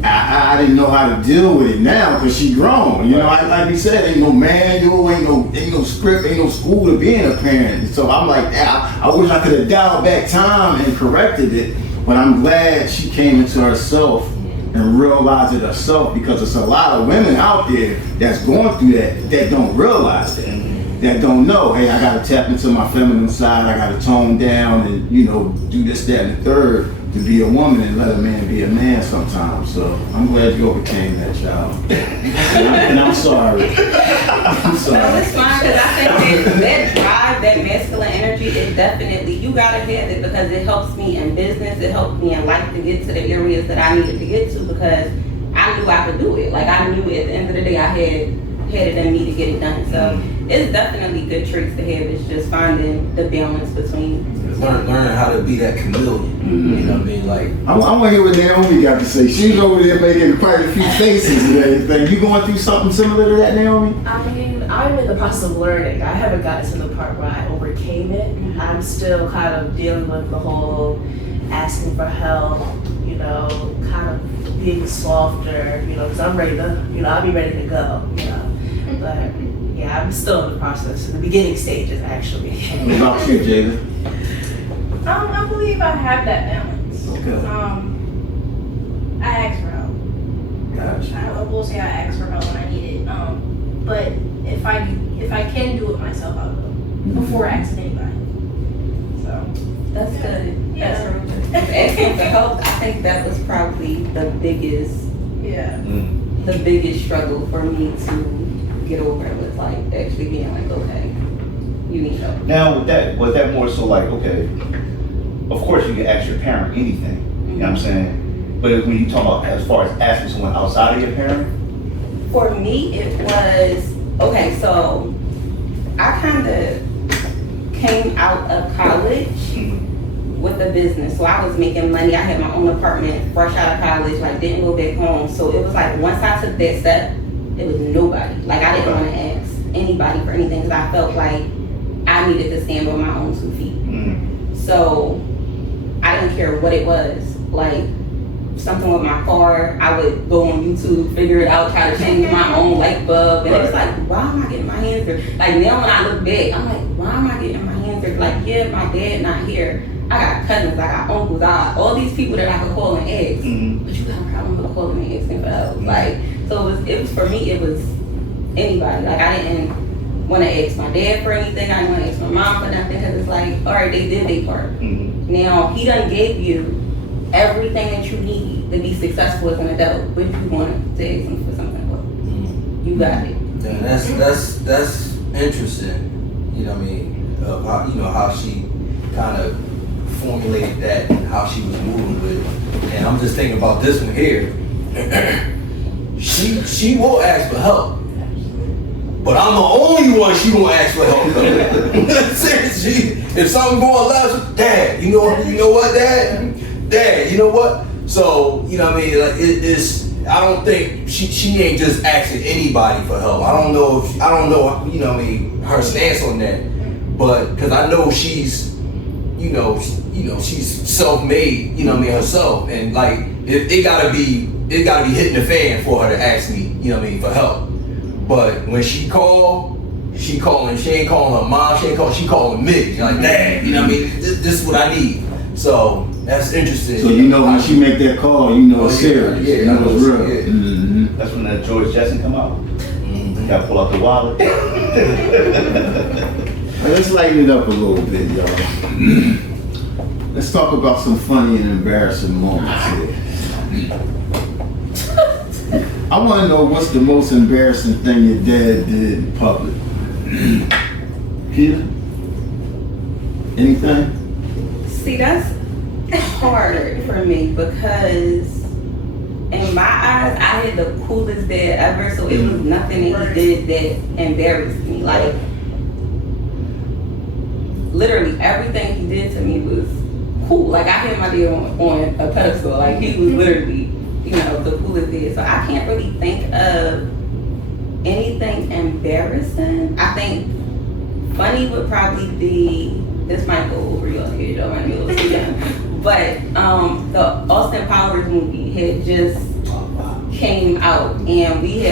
I didn't know how to deal with it now because she grown. You know, like you said, ain't no manual, ain't no script, ain't no school to being a parent. So I'm like, I wish I could have dialed back time and corrected it. But I'm glad she came into herself and realized it herself, because there's a lot of women out there that's going through that don't realize that don't know, hey, I gotta tap into my feminine side, I gotta tone down and, you know, do this, that, and the third to be a woman and let a man be a man sometimes. So I'm glad you overcame that, child. and I'm sorry. I'm sorry. No, it's fine, because I think that drive, that masculine energy is definitely, you gotta have it, because it helps me in business, it helps me in life to get to the areas that I needed to get to, because I knew I could do it. Like, I knew at the end of the day I had it in me to get it done. So it's definitely good traits to have. It's just finding the balance between learning how to be that chameleon. You know what I mean? Like, I want to hear what Naomi got to say. She's over there making quite a few faces and everything. You going through something similar to that, Naomi? I mean, I'm in the process of learning. I haven't gotten to the part where I overcame it. I'm still kind of dealing with the whole asking for help, you know, kind of being softer, you know, because I'm ready to, you know, I'll be ready to go, you know. But yeah, I'm still in the process, in the beginning stages, actually. What about you, Jada? I believe I have that balance. Okay. I ask for help. Gotcha. I will say I ask for help when I need it. But if I can do it myself, I will, before asking anybody. So that's good. Yeah. That's really good. Asking for help, I think that was probably the biggest struggle for me to get over it, was like actually being like, okay, you need help. Now, was that more so like, okay, of course you can ask your parent anything, you know what I'm saying? But when you talk about as far as asking someone outside of your parent? For me, it was, okay, so I kind of came out of college with a business. So I was making money, I had my own apartment, fresh out of college, like didn't go back home. So it was like, once I took that step, it was nobody. Like, I didn't want to ask anybody for anything, because I felt like I needed to stand on my own 2 feet. So I didn't care what it was. Like, something with my car, I would go on YouTube, figure it out, try to change my own light bulb. And it was like, why am I getting my hands dirty? Like, now when I look back, I'm like, why am I getting my hands dirty? Like, yeah, my dad not here. I got cousins, I got uncles, I got all these people that I could call and ask. But you got a problem with calling and asking for help. Like, so it was for me, it was anybody. Like, I didn't want to ask my dad for anything. I didn't want to ask my mom for nothing, because it's like, all right, they did their part. Now, he done gave you everything that you need to be successful as an adult, but you want to ask him for something. Well, you got it. Yeah, that's interesting. You know what I mean? How, you know, how she kind of formulated that and how she was moving with it. And I'm just thinking about this one here. She will ask for help, but I'm the only one she won't ask for help. Seriously, if something going left, Dad, you know what, Dad, you know what? So, you know what I mean? Like, it's, I don't think she ain't just asking anybody for help. I don't know, you know what I mean, her stance on that. But because I know she's, you know, she's self-made, you know what I mean, herself, and like it gotta be hitting the fan for her to ask me, you know what I mean, for help. But when she calling, she ain't calling her mom, she calling me. She's like, Dad, you know what I mean, this is what I need. So that's interesting. So you know when she make that call, you know it's serious. Yeah, you know it's real. Yeah. That's when that George Jetson come out. You gotta pull out the wallet. Let's lighten it up a little bit, y'all. Let's talk about some funny and embarrassing moments here. I want to know what's the most embarrassing thing your dad did in public. Peter? Anything? See, that's hard for me, because in my eyes, I had the coolest dad ever, so it was nothing that he did that embarrassed me. Like, literally everything he did to me was cool. Like, I had my dad on a pedestal. Like, he was literally, you know, the coolest dad. So I can't really think of anything embarrassing. I think Funny would probably be, this might go over your head, y'all might be a little too young, but the Austin Powers movie had just came out, and we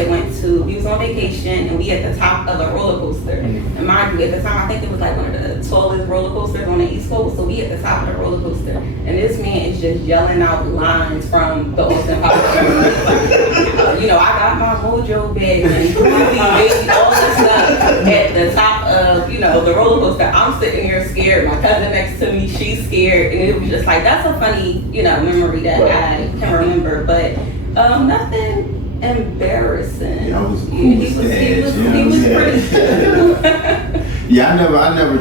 was on vacation, and we at the top of the roller coaster. And mind you, at the time, I think it was like one of the tallest roller coasters on the East Coast, so we at the top of the roller coaster. And this man is just yelling out lines from the Austin Powers movie. Like, I got my mojo bag, and baby, all this stuff at the top of, the roller coaster. I'm sitting here scared, my cousin next to me, she's scared, and it was just like, that's a funny, memory that I can remember, but nothing embarrassing. Yeah, he was pretty cool. Yeah, I never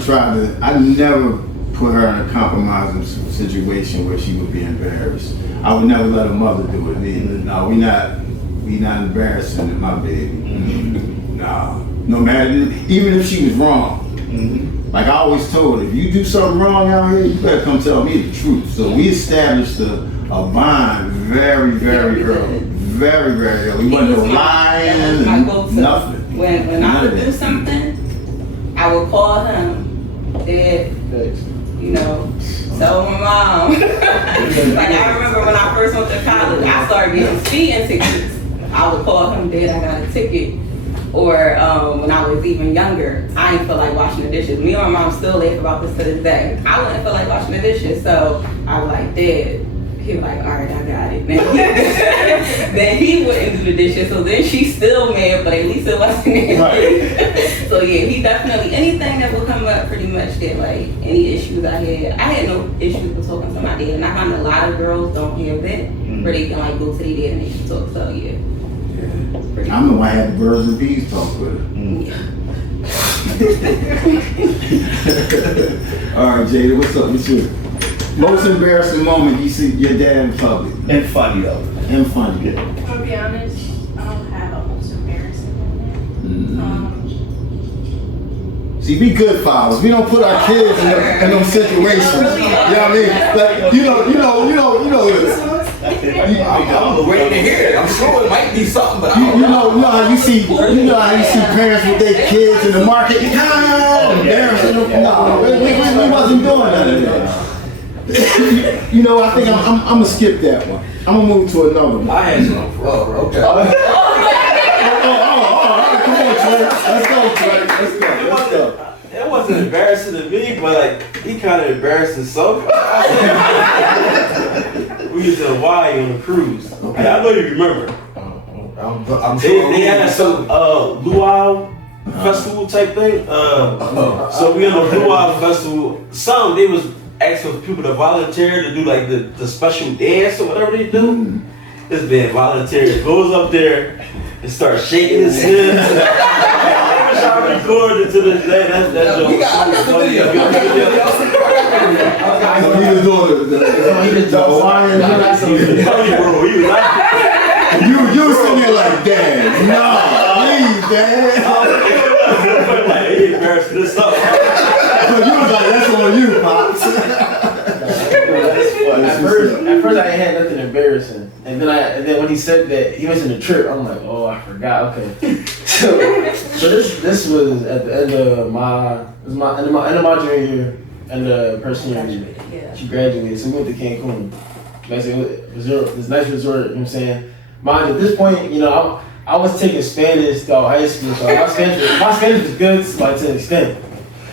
put her in a compromising situation where she would be embarrassed. I would never let her mother do it either. No, we not embarrassing my baby. No, no matter, even if she was wrong. Like I always told her, if you do something wrong out here, you better come tell me the truth. So we established a bond very, very early. Very, very early. We wasn't lying and nothing. When I would do something, I would call him, Dad, so my mom. Like I remember when I first went to college, I started getting speeding tickets. I would call him, Dad, I got a ticket. Or when I was even younger, I didn't feel like washing the dishes. Me and my mom still laugh about this to this day. I wouldn't feel like washing the dishes, so I was like, Dad. He was like, all right, I got it. Then he wouldn't do the dishes, so then she's still mad, but at least it wasn't him. Right. So yeah, he definitely, anything that would come up pretty much that, like, any issues I had no issues with talking to my dad. And I find a lot of girls don't have that, where they can like go to their dad and they can talk, so yeah. I'm the one that had the birds and bees talk with her. Yeah. All right, Jada, what's up with you? Most embarrassing moment you see your dad in public. And funny though. And funny. I'll be honest, I don't have a most embarrassing moment. See, we good fathers. We don't put our kids in those situations. You know what I mean? Like, you know this. I'm waiting to hear it. I'm sure it might be something, but I don't know. You know how you see parents with their kids in the market. Embarrassing them. No, we wasn't doing none of that. I think I'm gonna skip that one. I'm gonna move to another one. I had some. Okay. Come on, Trey. Let's go. It wasn't embarrassing to me, but like he kind of embarrassed himself. We was in Hawaii on a cruise. Okay. I know you remember. I'm sure they had some luau festival type thing. So we on the luau festival. They was asking for people to volunteer to do like the special dance or whatever they do. This man volunteered, goes up there and starts shaking his hips. I wish I recorded to this day. That's we got another video. He was doing the Hawaiian. You were sitting there like, Dad, no, please, Dad. Like, he embarrassed this up. So you was like, that's on you, Pops. At first I ain't had nothing embarrassing, and then when he said that he mentioned the trip, I'm like, oh, I forgot. Okay, so this was at the end of my junior year, and the person she graduated, so we went to Cancun. This nice resort, you know what I'm saying? Mind you, at this point, I was taking Spanish throughout high school, so my Spanish was good to an extent.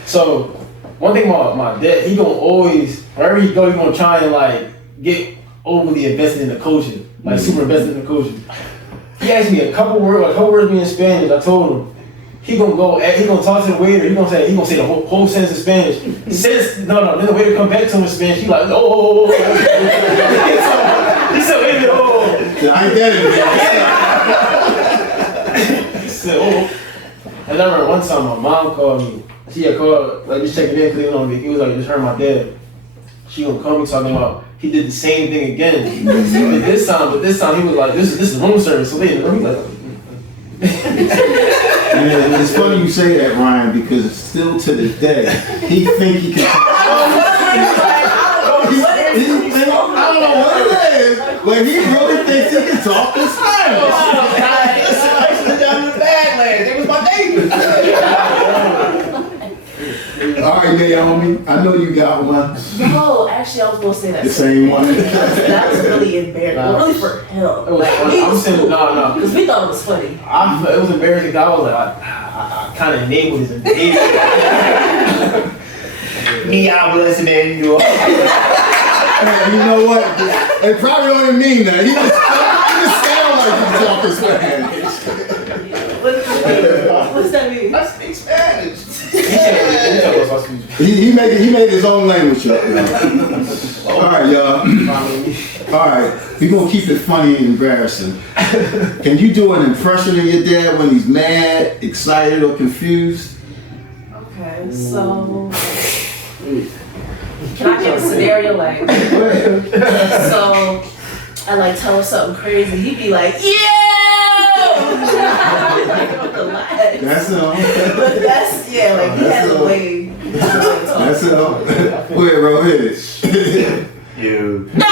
So one thing about my dad, he gonna always, wherever he go, he gonna try and like get overly invested in the culture, like super invested in the culture. He asked me a couple words me in Spanish. I told him he gonna talk to the waiter. He gonna say the whole sentence in Spanish. Then the waiter come back to him in Spanish. He like, oh. He said, wait a minute, I get it, man. He said, oh. And I remember one time my mom called me. She had called, like, just checking in because he was like, just heard my dad. She gonna call me talking about he did the same thing again. But this time he was like, this is room service. So they like, yeah, it's funny you say that, Ryan, because still to this day, he think he can. I don't know what it is, but he really thinks he can talk in Spanish. Down in the Badlands. It was my neighbors. I know you got one. No, actually, I was gonna say that. The same one. That was really embarrassing. Well, really for him. It was funny. I'm saying no. Because we thought it was funny. It was embarrassing. 'Cause I was like, I kind of enabled his behavior. Me, I'm listening. You And you know what? It probably don't even mean that. He just sound like he's talking Spanish. What's that mean? I speak Spanish. He made his own language up, y'all. All right, y'all. All right, we're gonna keep it funny and embarrassing. Can you do an impression of your dad when he's mad, excited, or confused? Okay, so can I give a scenario like? So I like tell him something crazy. He'd be like, "Yeah!" That's all. But that's he has a way. That's all. Wait, bro, hit it. You. No!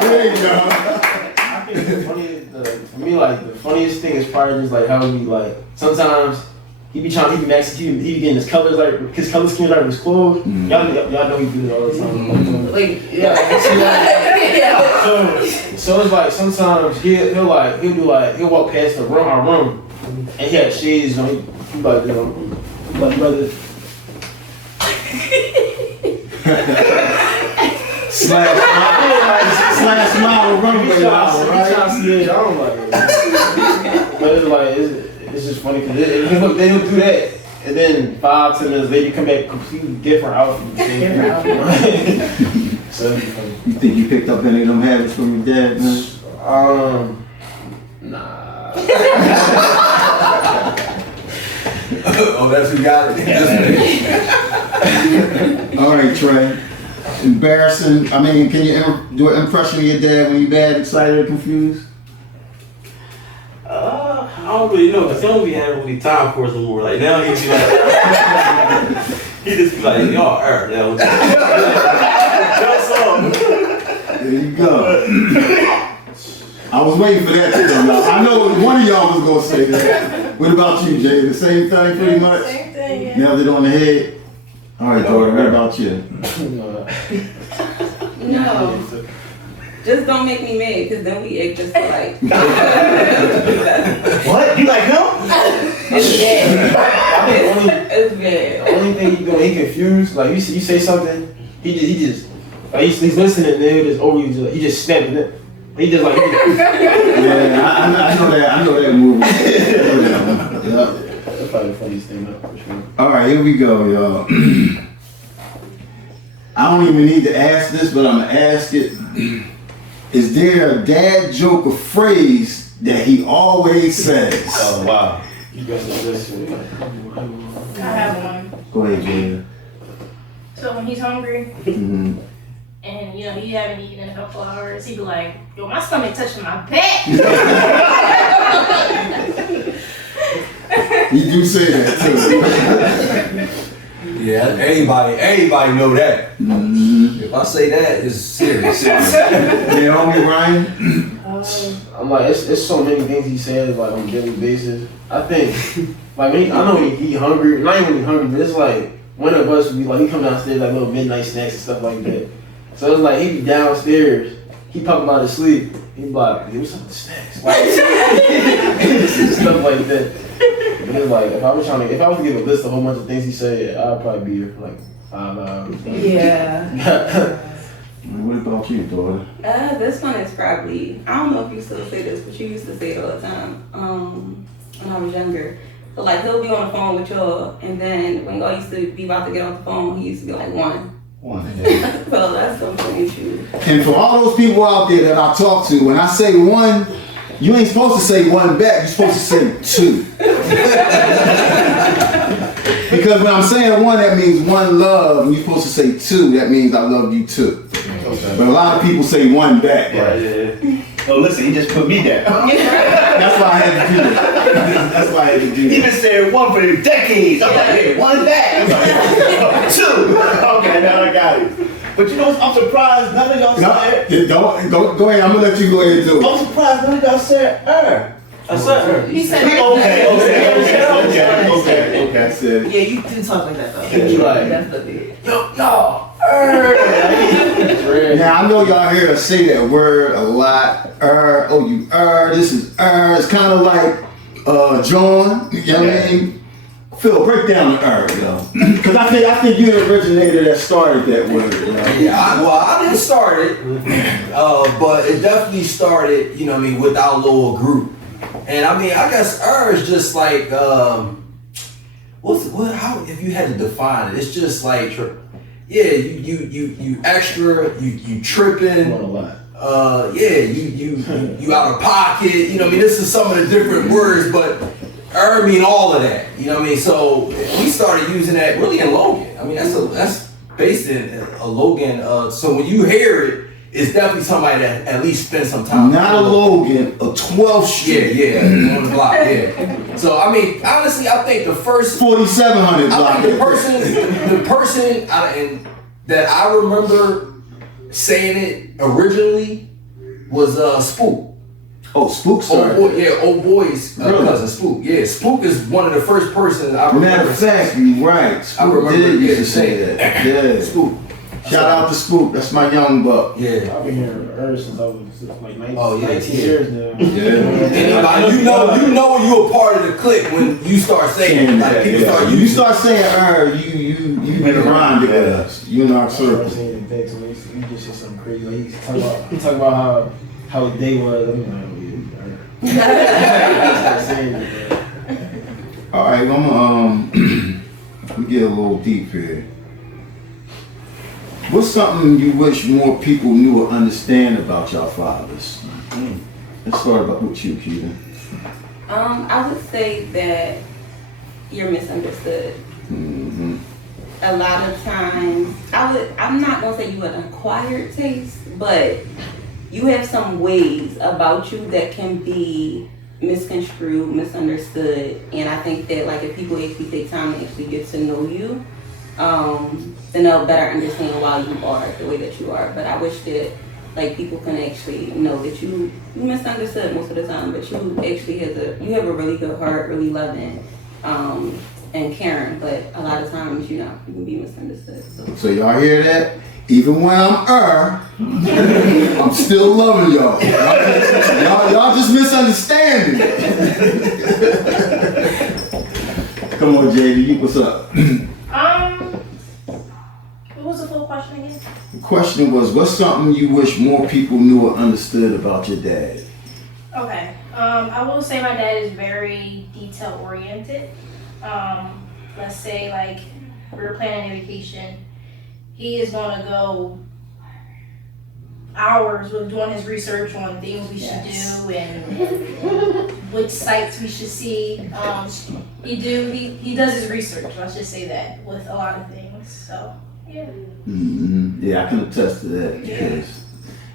There you go. I think for me, like the funniest thing is probably just like how we like sometimes he be maxing, he be getting his colors like his color scheme like his clothes. Y'all know he do it all the time. Like, yeah. So it's like sometimes he'll walk past our room and he had shades on. He like brother. Slash model runway model, right? But it's just funny because he'll do that, and then 5-10 minutes later you come back completely different outfit. So it'd be funny. You think you picked up any of them habits from your dad, man? Nah. Oh, that's who got it. All right, Trey. Embarrassing. I mean, can you do an impression of your dad when you're bad, excited, or confused? I don't really know, because he don't be having really time for us no more. Like now he be like, he just be like, y'all are. There you go. I was waiting for that to come out. I know one of y'all was gonna say that. What about you, Jay? The same thing, pretty much. Same thing. Yeah. Nailed it on the head. All right, daughter. What about you? No. Just don't make me mad, because then we act just like. What? You like him? It's bad. It's The bad. only thing he doing, he confused. Like you say something, he just like he's listening and then he just snapping it. He just like. Yeah, I know that. I know that movie. Yeah. That's probably the funniest thing, though, for sure. All right, here we go, y'all. I don't even need to ask this, but I'm gonna ask it. Is there a dad joke or phrase that he always says? Oh, wow. You got this one. I have one. Go ahead, Jada. So when he's hungry Mm-hmm. and he haven't eaten in a couple hours, he'd be like, "Yo, my stomach touching my back." You do say that too. Yeah, everybody know that. Mm-hmm. If I say that, it's serious. Yeah, homie Ryan. I'm like, it's so many things he says like on a daily basis. I think, like, I know he hungry, not even hungry, but it's like one of us would be like, he come downstairs like little midnight snacks and stuff like that. So it's like he be downstairs, he pop out of sleep, he be like, "Give me some of the snacks," like stuff like that. But it's like if I was to give a list of a whole bunch of things he said, I'd probably be here for like 5 hours. Yeah. What about you, daughter? This one is probably, I don't know if you still say this, but you used to say it all the time when I was younger. So like he'll be on the phone with y'all, and then when y'all used to be about to get off the phone, he used to be like, "One." So that's something issue. And for all those people out there that I talk to, when I say one, you ain't supposed to say one back, you're supposed to say two. Because when I'm saying one, that means one love, and you're supposed to say two, that means I love you too. Okay. But a lot of people say one back. Yeah. Oh, listen, he just put me down. That's why I had to do it. That's why I had to do He it. been saying one for decades. I'm like, hey, one back. I'm like, two. Okay, now I got it. But you know, I'm surprised none of y'all said. Don't go ahead. I'm gonna let you go ahead and do it. I'm surprised none of y'all said I said He said Okay. I said, Yeah, you didn't talk like that though. You like, Definitely. no. now I know y'all hear us say that word a lot. This is It's kind of like John. You know what I mean? Phil, break down the yo. Because I think you're the originator that started that word. You know? Yeah, I didn't start it, but it definitely started, you know what I mean, with our little group. And I mean, I guess is just like, how if you had to define it, it's just like, yeah, you extra, you tripping. A lot. You out of pocket, you know what I mean? This is some of the different words, but mean all of that, you know what I mean? So we started using that really in Logan. I mean, that's based in a Logan. So when you hear it, it's definitely somebody that at least spent some time. Not a Logan, a 12th Street. Yeah, on the block, yeah. So I mean, honestly, I think the first 4700 block. I think the person that I remember saying it originally was Spook. Oh, Spook started. Old boy's Really? cousin Spook. Yeah, Spook is one of the first persons I remember. Matter of fact, you right. Spook remember, used to say that. Yeah. Spook. Shout out to Spook. That's my young buck. Yeah. I've been hearing her since I was like 19, Oh, yeah, 19 yeah. years now. Yeah. You know you're a part of the clique when you start saying it. Like people start You using start saying you been around with us. You in our circle. Saying things, so he just said something crazy. Like he talking about how the day was. I'm like, All right, I'm gonna let me get a little deep here. What's something you wish more people knew or understand about your fathers? Let's start with you, Keita. I would say that you're misunderstood. Mm-hmm. A lot of times, I'm not gonna say you have an acquired taste, but you have some ways about you that can be misconstrued, misunderstood, and I think that like if people actually take time to actually get to know you, then they'll better understand why you are the way that you are. But I wish that like people can actually know that you misunderstood most of the time, but you actually have a really good heart, really loving, and caring. But a lot of times, you can be misunderstood. So y'all hear that? Even when I'm I'm still loving y'all. Y'all just misunderstand me. Come on, JD, what's up? What was the full question again? The question was, what's something you wish more people knew or understood about your dad? Okay. I will say my dad is very detail oriented. Let's say like we're planning a vacation. He is going to go hours with doing his research on things we should do and which sites we should see. He does his research. Let's just say that with a lot of things. So yeah. Mm-hmm. Yeah, I can attest to that because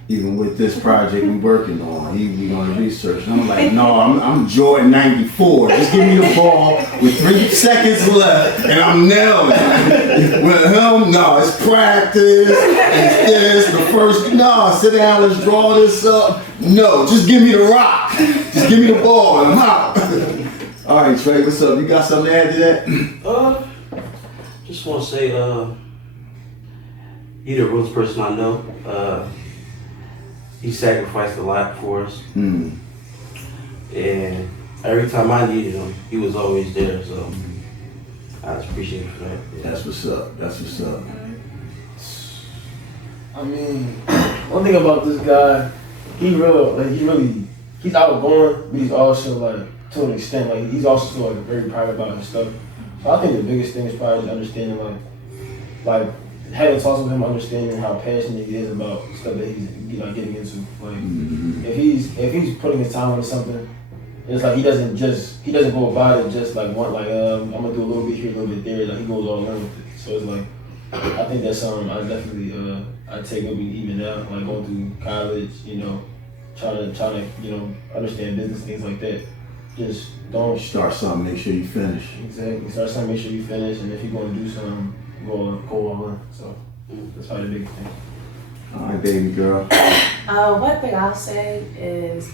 even with this project we're working on, he on the research. And I'm like, no, I'm Jordan 94. Just give me the ball with 3 seconds left and I'm nailing it. With him, no, it's practice, it's this, the first, no, sit down, let's draw this up. No, just give me the rock. Just give me the ball and I'm out. All right, Trey, what's up? You got something to add to that? Just want to say, you're the realest person I know. He sacrificed a lot for us. Mm. And every time I needed him, he was always there. So I just appreciate it for that. Yeah. That's what's up. That's what's up. I mean, one thing about this guy, he's outgoing, but he's also like to an extent, like he's also like very private about his stuff. So I think the biggest thing is probably just understanding like having talks with him, understanding how passionate he is about stuff that he's getting into. Like if he's putting his time into something, it's like he doesn't go about it just like I'm gonna do a little bit here, a little bit there. Like he goes all in with it. So it's like I think that's something I definitely I take with me even now, like going through college, trying to understand business, things like that. Just don't start something, make sure you finish. Exactly. Start something, make sure you finish, and if you're going to do something, go all in. So that's probably the biggest thing. All right, baby girl. One thing I'll say is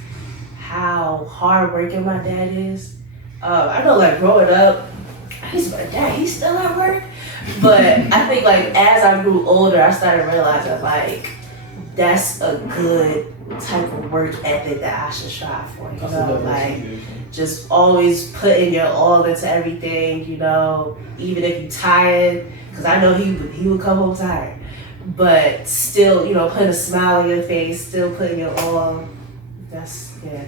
how hardworking my dad is. I know, like, growing up, I used to be like, Dad, he's still at work? But I think, like, as I grew older, I started realizing, like, that's a good type of work ethic that I should strive for, you know? Like, just always putting your all into everything, you know, even if you're tired, because I know he would come home tired, but still, you know, putting a smile on your face, still putting your all.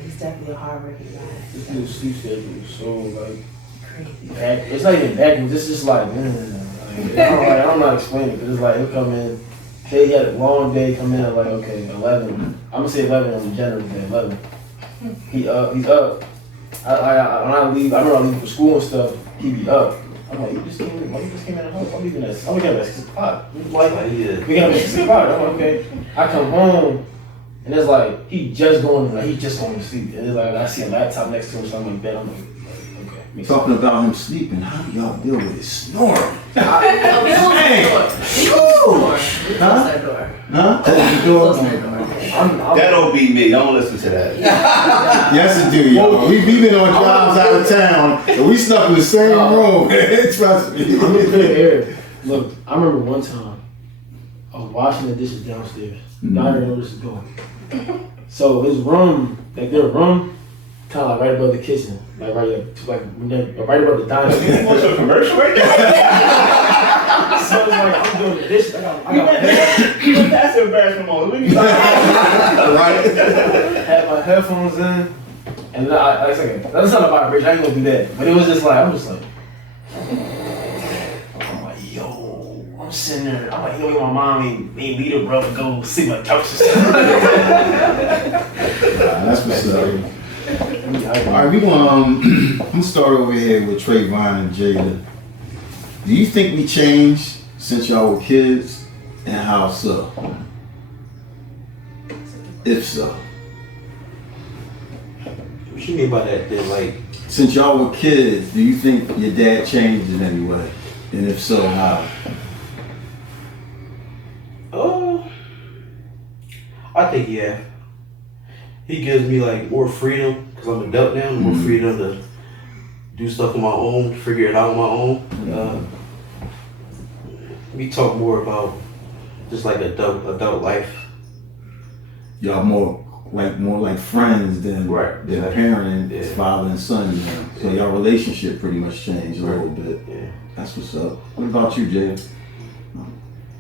He's definitely a hardworking guy. This new sleep schedule is so like Crazy. it's not even backwards. It's just like, I don't know how to explain it. Cause it's like he'll come in. Say he had a long day. Come in at like 11. I'm gonna say 11 on the general day. 11. He's up. When I leave, I remember I leave for school and stuff. He be up. I'm like, you just came in at home. I'm leaving at 6 o'clock. Like, we got up at 6 o'clock. I'm like, okay. I come home. And it's like he's just going to sleep. And it's like I see a laptop next to him, so I'm in bed. I'm like, okay. Talking about him sleeping, how do y'all deal with his snoring? Huh? That don't be me. Don't listen to that. Yes, it do, y'all. We been on drives out of town, and we stuck in the same room. Trust me. I'm gonna clear air. Look, I remember one time I was washing the dishes downstairs. I already know this is going. So his room, like their room, kind of like right above the kitchen, like right above the dining room. You want your commercial right there? So it's like I'm doing the dishes. That's an embarrassment moment. What are you talking about? Had my headphones in, and then that's not a vibration. I ain't gonna do that. But it was just like I'm like, yo, I'm sitting there. I'm like, yo, my mom ain't lead her brother go sit my couch or something. That's what's up. All right, we gonna I'm gonna start over here with Trayvon and Jada. Do you think we changed since y'all were kids, and how so? If so, What you mean by that then? Like, since y'all were kids, do you think your dad changed in any way? And if so, how? I think yeah. He gives me like more freedom because I'm an adult now. More freedom to do stuff on my own, figure it out on my own. We talk more about just like adult life. Y'all more like friends than parent, father and son. You know? So y'all relationship pretty much changed a little bit. Yeah. That's what's up. What about you, Jay?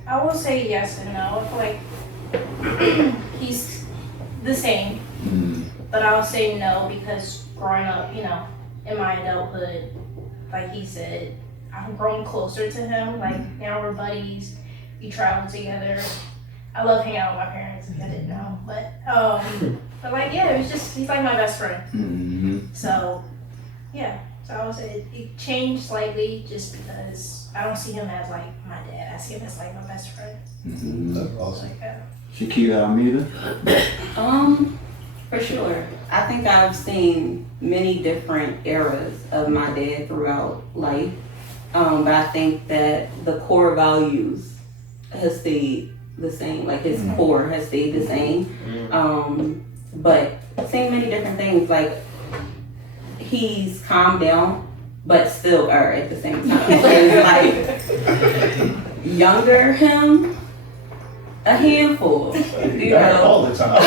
I will say yes and no. I feel like he's the same, but I'll say no because growing up, you know, in my adulthood, like he said, I've grown closer to him. Like now we're buddies. We travel together. I love hanging out with my parents if I didn't know, but like yeah, it was just he's like my best friend. Mm-hmm. So yeah, so I would say it changed slightly just because I don't see him as like my dad. I see him as like my best friend. Mm-hmm. That's awesome. Like that. Shakira Almeida? For sure. I think I've seen many different eras of my dad throughout life. But I think that the core values has stayed the same. Like his core has stayed the same. But seen many different things. Like he's calmed down, but still at the same time. So it's like younger him, a handful. You know, all the time.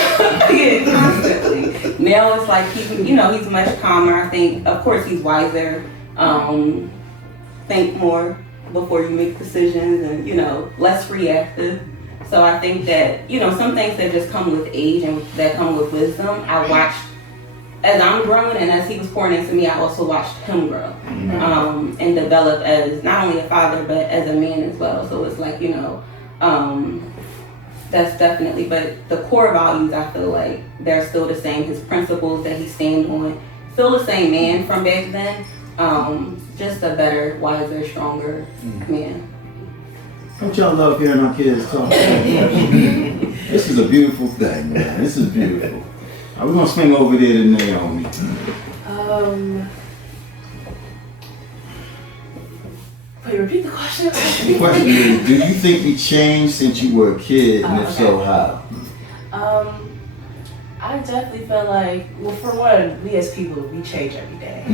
yeah, constantly. Now it's like he's much calmer. I think, of course, he's wiser. Think more before you make decisions, and less reactive. So I think that some things that just come with age and that come with wisdom. I watched as I'm growing, and as he was pouring into me, I also watched him grow and develop as not only a father but as a man as well. So it's like that's definitely, but the core values, I feel like they're still the same. His principles that he stands on, still the same man from back then. Just a better, wiser, stronger man. Don't y'all love hearing our kids talk? This is a beautiful thing, man. This is beautiful. We're gonna swing over there to Naomi. Wait, repeat the question. The question is, do you think we changed since you were a kid, and if so, how? I definitely feel like, well, for one, we as people, we change every day.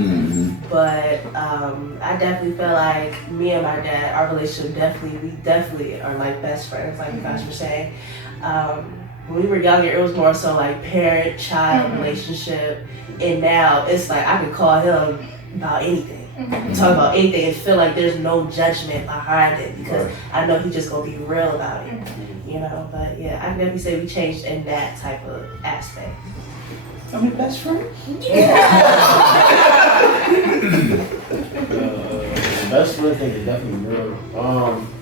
But I definitely feel like me and my dad, our relationship we definitely are like best friends, like you guys were saying. When we were younger, it was more so like parent-child relationship. And now it's like I could call him about anything. Talk about anything and feel like there's no judgment behind it because I know he's just gonna be real about it. You know, but yeah, I can definitely say we changed in that type of aspect. I mean, best friend? Best friend thing is definitely real.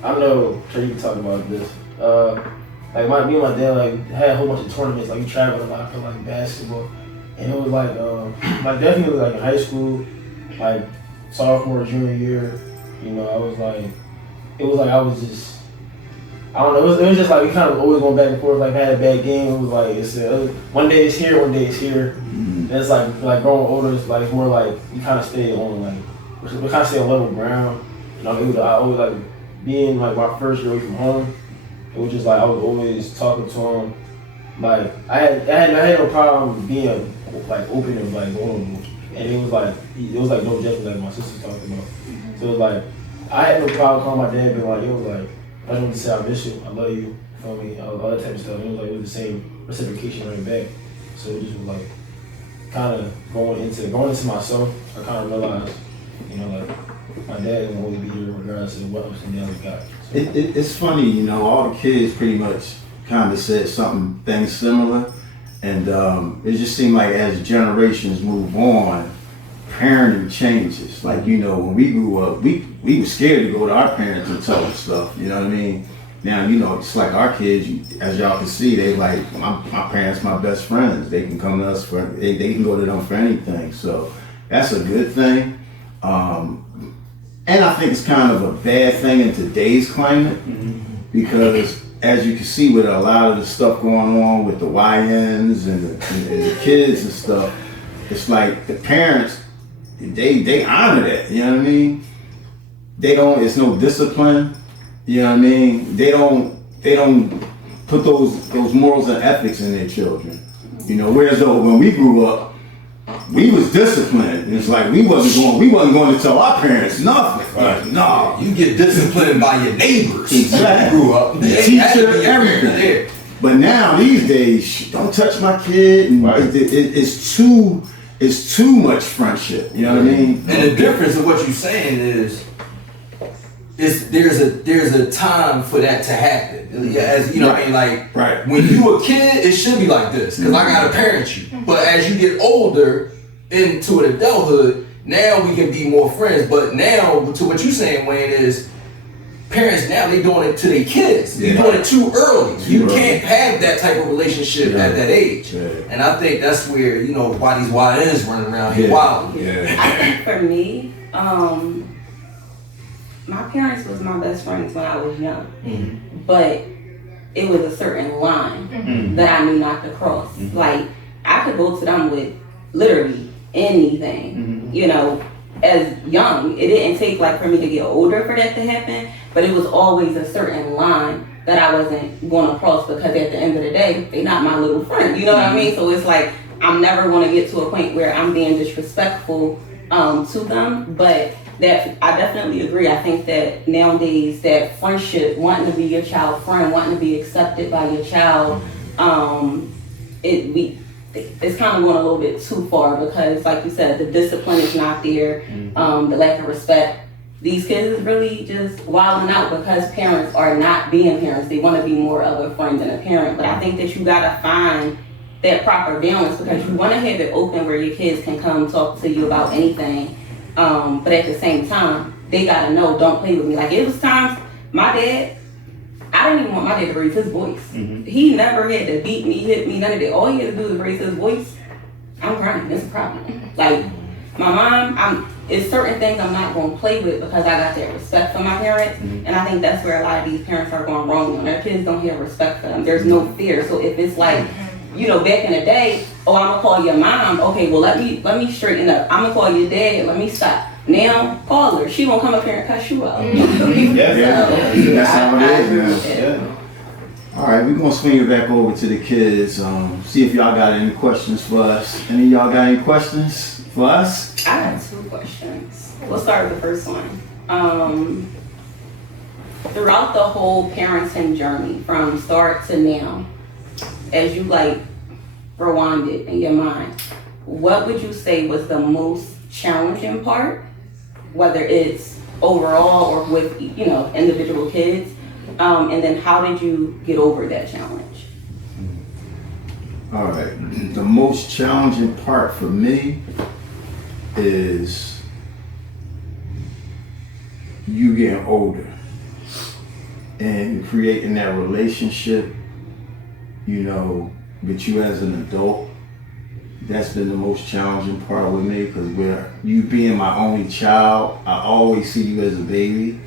I know Trey, you can talk about this. Like me and my dad like had a whole bunch of tournaments. Like we traveled a lot for like basketball, and it was like definitely like in high school, like sophomore, junior year. You know, I was like I don't know. It was just like we kind of always going back and forth. Like I had a bad game. It was like one day it's here, one day it's here. And it's like growing older. It's like more like you kind of stay on we kind of stay on level ground. You know, I always like being like my first year away from home. It was just like I was always talking to him. Like I had no problem being like open and like vulnerable. And it was like no judgment like my sister talking about. So it was like I had no problem calling my dad, being like it was like. I just wanted to say I miss you, I love you, you feel me, all that type of stuff. It was the same reciprocation right back. So it just was like kind of going into myself. I kind of realized, you know, like my dad is always be here regardless of what ups and downs we got. So. It's funny, you know, all the kids pretty much kind of said things similar, and it just seemed like as generations move on, parenting changes. Like, you know, when we grew up, we were scared to go to our parents and tell them stuff, you know what I mean? Now, you know, it's like our kids, as y'all can see, they like, my parents, my best friends. They can come to us they can go to them for anything. So that's a good thing. And I think it's kind of a bad thing in today's climate because as you can see with a lot of the stuff going on with the YNs and the kids and stuff, it's like the parents, they honor that, you know what I mean? It's no discipline, you know what I mean? They don't put those morals and ethics in their children. You know, whereas though when we grew up, we was disciplined. It's like we wasn't going to tell our parents nothing. Like, no. You get disciplined by your neighbors. Exactly. You grew up. The teacher, everything. But now these days, don't touch my kid. And it's too much friendship. You know what I mean? And the difference of what you're saying is there's a time for that to happen. As you know, what I mean, like when you a kid, it should be like this because I gotta parent you. But as you get older into an adulthood, now we can be more friends. But now, to what you're saying, Wayne, is parents now they doing it to their kids. You're doing it too early. You can't have that type of relationship at that age. And I think that's where, you know, why these YNs running around here wild. I think for me, my parents was my best friends when I was young, but it was a certain line that I knew not to cross. Like I could go to them with literally anything, you know. As young, it didn't take like for me to get older for that to happen, but it was always a certain line that I wasn't going to cross because at the end of the day, they not my little friend. You know what I mean? So it's like I'm never going to get to a point where I'm being disrespectful to them, but. That I definitely agree. I think that nowadays that friendship, wanting to be your child friend, wanting to be accepted by your child, it's kind of going a little bit too far because, like you said, the discipline is not there, the lack of respect. These kids is really just wilding out because parents are not being parents. They want to be more of a friend than a parent. But I think that you gotta find that proper balance because you want to have it open where your kids can come talk to you about anything. But at the same time, they gotta know, don't play with me. Like it was times, my dad, I didn't even want my dad to raise his voice. He never had to beat me, hit me, none of that. All he had to do was raise his voice. I'm crying, it's a problem. Like my mom, it's certain things I'm not gonna play with because I got that respect for my parents. And I think that's where a lot of these parents are going wrong. When their kids don't have respect for them, there's no fear. So if it's like, you know, back in the day, I'm gonna call your mom. Okay, well let me straighten up. I'm gonna call your dad. Let me stop. Now call her. She won't come up here and cuss you out. That's how it is. All right, we're gonna swing it back over to the kids. See if y'all got any questions for us. Any of y'all got any questions for us? I have 2 questions. We'll start with the first one. Throughout the whole parenting journey, from start to now, as you like rewind it in your mind, what would you say was the most challenging part, whether it's overall or with individual kids, and then how did you get over that challenge? All right, the most challenging part for me is you getting older and creating that relationship, with you as an adult. That's been the most challenging part with me, because where you being my only child, I always see you as a baby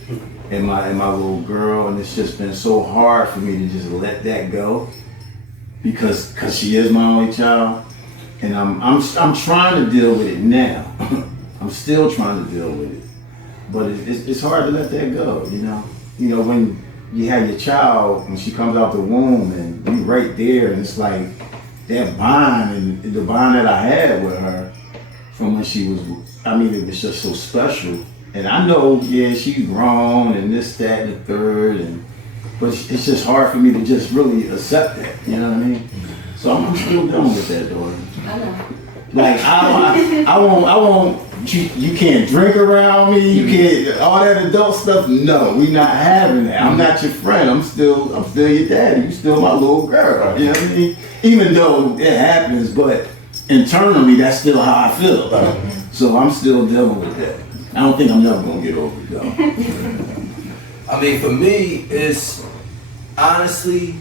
and my little girl, and it's just been so hard for me to just let that go because she is my only child, and I'm trying to deal with it now. I'm still trying to deal with it, but it's hard to let that go. When you have your child, when she comes out the womb and you right there, and it's like that bond, and the bond that I had with her from when she was, it was just so special. And I know, she's grown and this, that, and the third, but it's just hard for me to just really accept that, you know what I mean? So I'm still dealing with that, daughter. I know. Like, I won't, you can't drink around me, you can't, all that adult stuff, no, we not having that. I'm not your friend, I'm still your daddy, you still my little girl, you know what I mean? Even though it happens, but internally, that's still how I feel. So I'm still dealing with that. I don't think I'm never gonna get over it though. For me, it's honestly,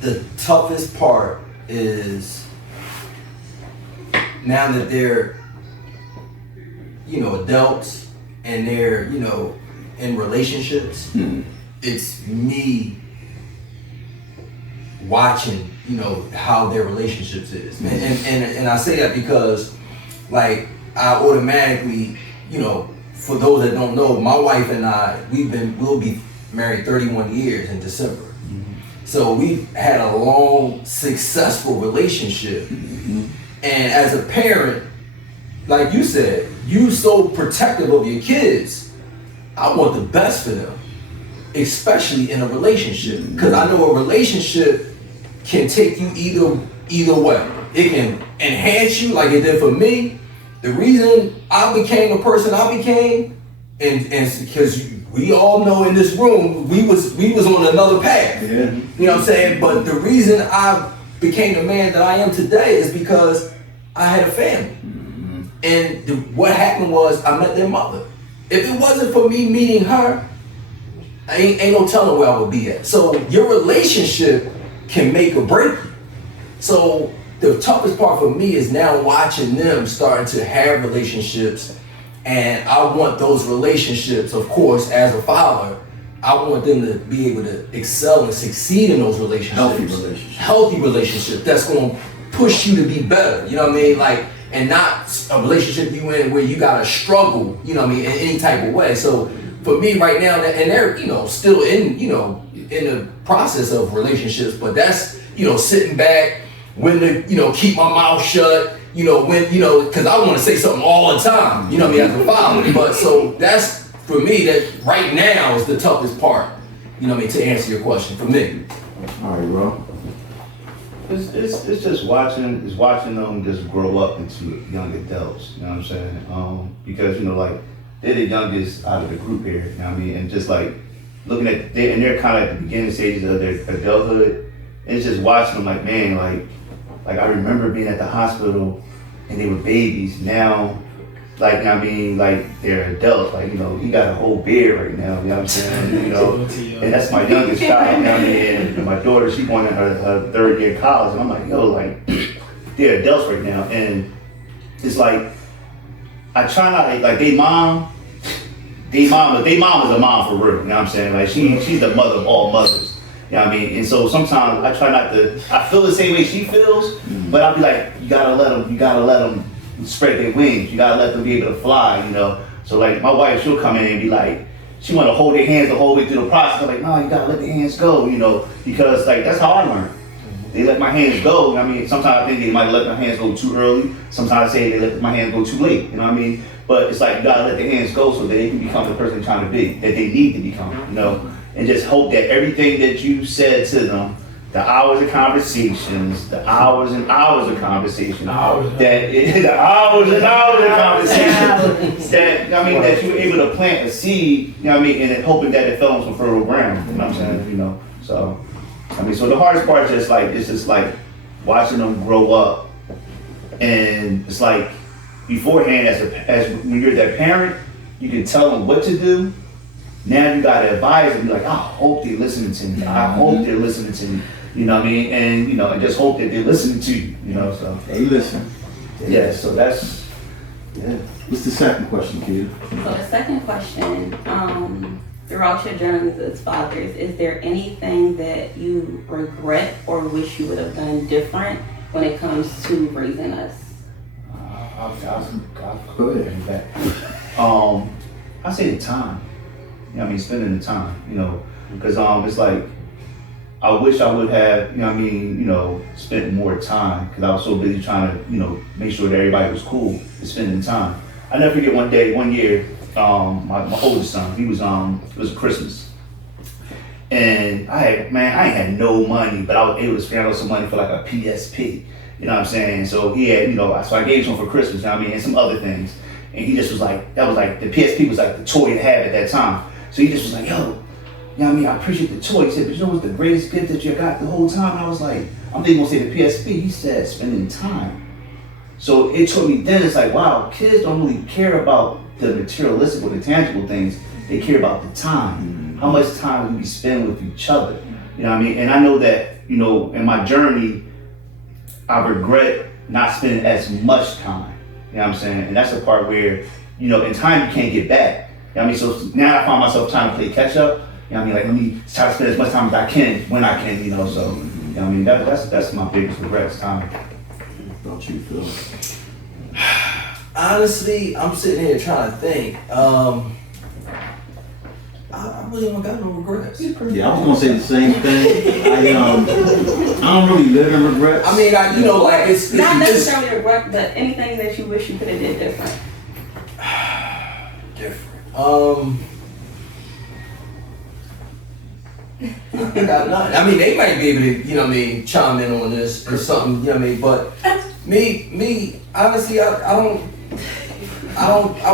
the toughest part is now that they're, adults and they're, in relationships, it's me watching, how their relationships is. And I say that because, like, I automatically, for those that don't know, my wife and I, we'll be married 31 years in December. So we've had a long, successful relationship. And as a parent, like you said, you so protective of your kids. I want the best for them, especially in a relationship. Because I know a relationship can take you either way. It can enhance you like it did for me. The reason I became the person I became, and because we all know in this room, we was on another path. Yeah. You know what I'm saying? But the reason I became the man that I am today is because I had a family. And what happened was I met their mother. If it wasn't for me meeting her, ain't no telling where I would be at. So your relationship can make or break you. So the toughest part for me is now watching them starting to have relationships, and I want those relationships, of course, as a father, I want them to be able to excel and succeed in those relationships. Healthy relationship that's going to push you to be better, you know what I mean? Like, and not a relationship you in where you got to struggle, you know what I mean, in any type of way. So for me right now, and they're, still in the process of relationships, but that's, sitting back, when to, keep my mouth shut, because I want to say something all the time, as a father. But so that's, for me, that right now is the toughest part, to answer your question, for me. All right, bro. It's just watching them just grow up into young adults, you know what I'm saying? Because, like, they're the youngest out of the group here, you know what I mean? And just like looking at, they're kind of at the beginning stages of their adulthood, and it's just watching them like, man, like I remember being at the hospital and they were babies. Now, like, you know what I mean, like, they're adults, like, he got a whole beard right now, you know what I'm saying? And that's my youngest child, you know what I mean? And my daughter, she's going in her third year of college, and I'm like, like, they're adults right now. And it's like, I try not to, like, they mom is a mom for real, you know what I'm saying? Like, she's the mother of all mothers. You know what I mean? And so sometimes I try not to, I feel the same way she feels, but I'll be like, you gotta let them spread their wings. You gotta let them be able to fly, So like my wife, she'll come in and be like, she want to hold their hands the whole way through the process. I'm like, no, you gotta let the hands go, you know, because like that's how I learned. They let my hands go. I mean, sometimes I think they might let my hands go too early. Sometimes I say they let my hands go too late. You know what I mean? But it's like you gotta let the hands go so that they can become the person they're trying to be, that they need to become. You know, and just hope that everything that you said to them, the hours of conversations, the hours and hours of conversation, the hours and hours of conversation, that I mean that you were able to plant a seed. You know what I mean, and then hoping that it fell on some fertile ground. You know what I'm saying? You know, so. I mean, so the hardest part is just like, it's just like watching them grow up. And it's like beforehand, as when you're that parent, you can tell them what to do. Now you gotta advise them, be like, I hope they're listening to me. I hope they're listening to me. You know what I mean? And, you know, and just hope that they're listening to you, you know, so. They listen. Yeah, so that's, yeah. What's the second question, Keita? So the second question, throughout your journeys as fathers, is there anything that you regret or wish you would have done different when it comes to raising us? Go ahead. I say the time. You know what I mean? Spending the time, you know, because it's like, I wish I would have, you know what I mean, you know, spent more time because I was so busy trying to, you know, make sure that everybody was cool and spending time. I never forget one year, my oldest son, he was, it was Christmas. And I ain't had no money, but I was able to scramble some money for like a PSP. You know what I'm saying? So he had, you know, so I gave him for Christmas, you know what I mean, and some other things. And he just was like, that was like, the PSP was like the toy to have at that time. So he just was like, yo, you know what I mean, I appreciate the toy. He said, but you know what's the greatest gift that you got the whole time? And I was like, I'm thinking gonna say the PSP. He said, spending time. So it told me then, it's like, wow, kids don't really care about the materialistic or the tangible things. They care about the time. How much time do we spend with each other? You know what I mean? And I know that, you know, in my journey, I regret not spending as much time. You know what I'm saying? And that's the part where, you know, in time you can't get back. You know what I mean? So now I find myself trying to play catch up. You know what I mean? Like, let me try to spend as much time as I can when I can, you know, so, you know what I mean? That's my biggest regret is time. Don't you feel? Honestly, I'm sitting here trying to think. I really don't got no regrets. Yeah, I was gonna say the same thing. I don't really live in regrets. I mean, you know, like it's not necessarily regret, but anything that you wish you could have did different. I got nothing. I mean, they might be able to, you know what I mean, chime in on this or something, you know what I mean, but me, honestly, I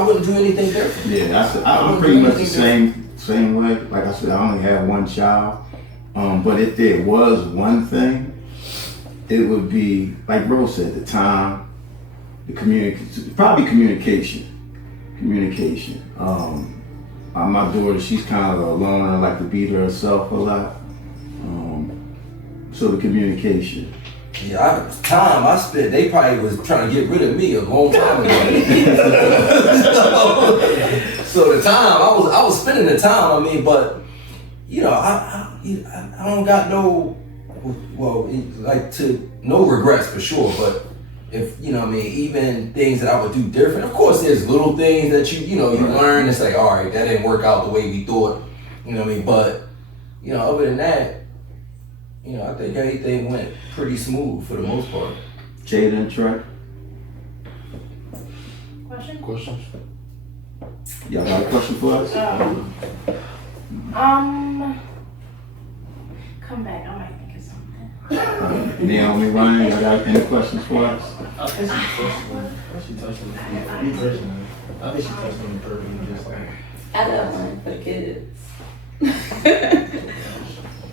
wouldn't do anything different. Yeah, I'm pretty much the same way. Like I said, I only have one child. But if there was one thing, it would be, like Rose said, the time, probably communication. My daughter, she's kind of a loner, like to beat herself a lot. So the communication. Yeah, time I spent, they probably was trying to get rid of me a long time ago. So the time, I was spending the time, I mean, but, you know, I don't got no, well, no regrets for sure, but if, you know what I mean, even things that I would do different, of course there's little things that you learn and say, all right, that didn't work out the way we thought, you know what I mean, but, you know, other than that, you know, I think everything went pretty smooth for the most part. Jada and Trey? Questions? Y'all got a question for us? Come back, I might think of something. Naomi, Ryan, y'all got any questions for us? I think she touched on the perfect, just like. I got one for the kids.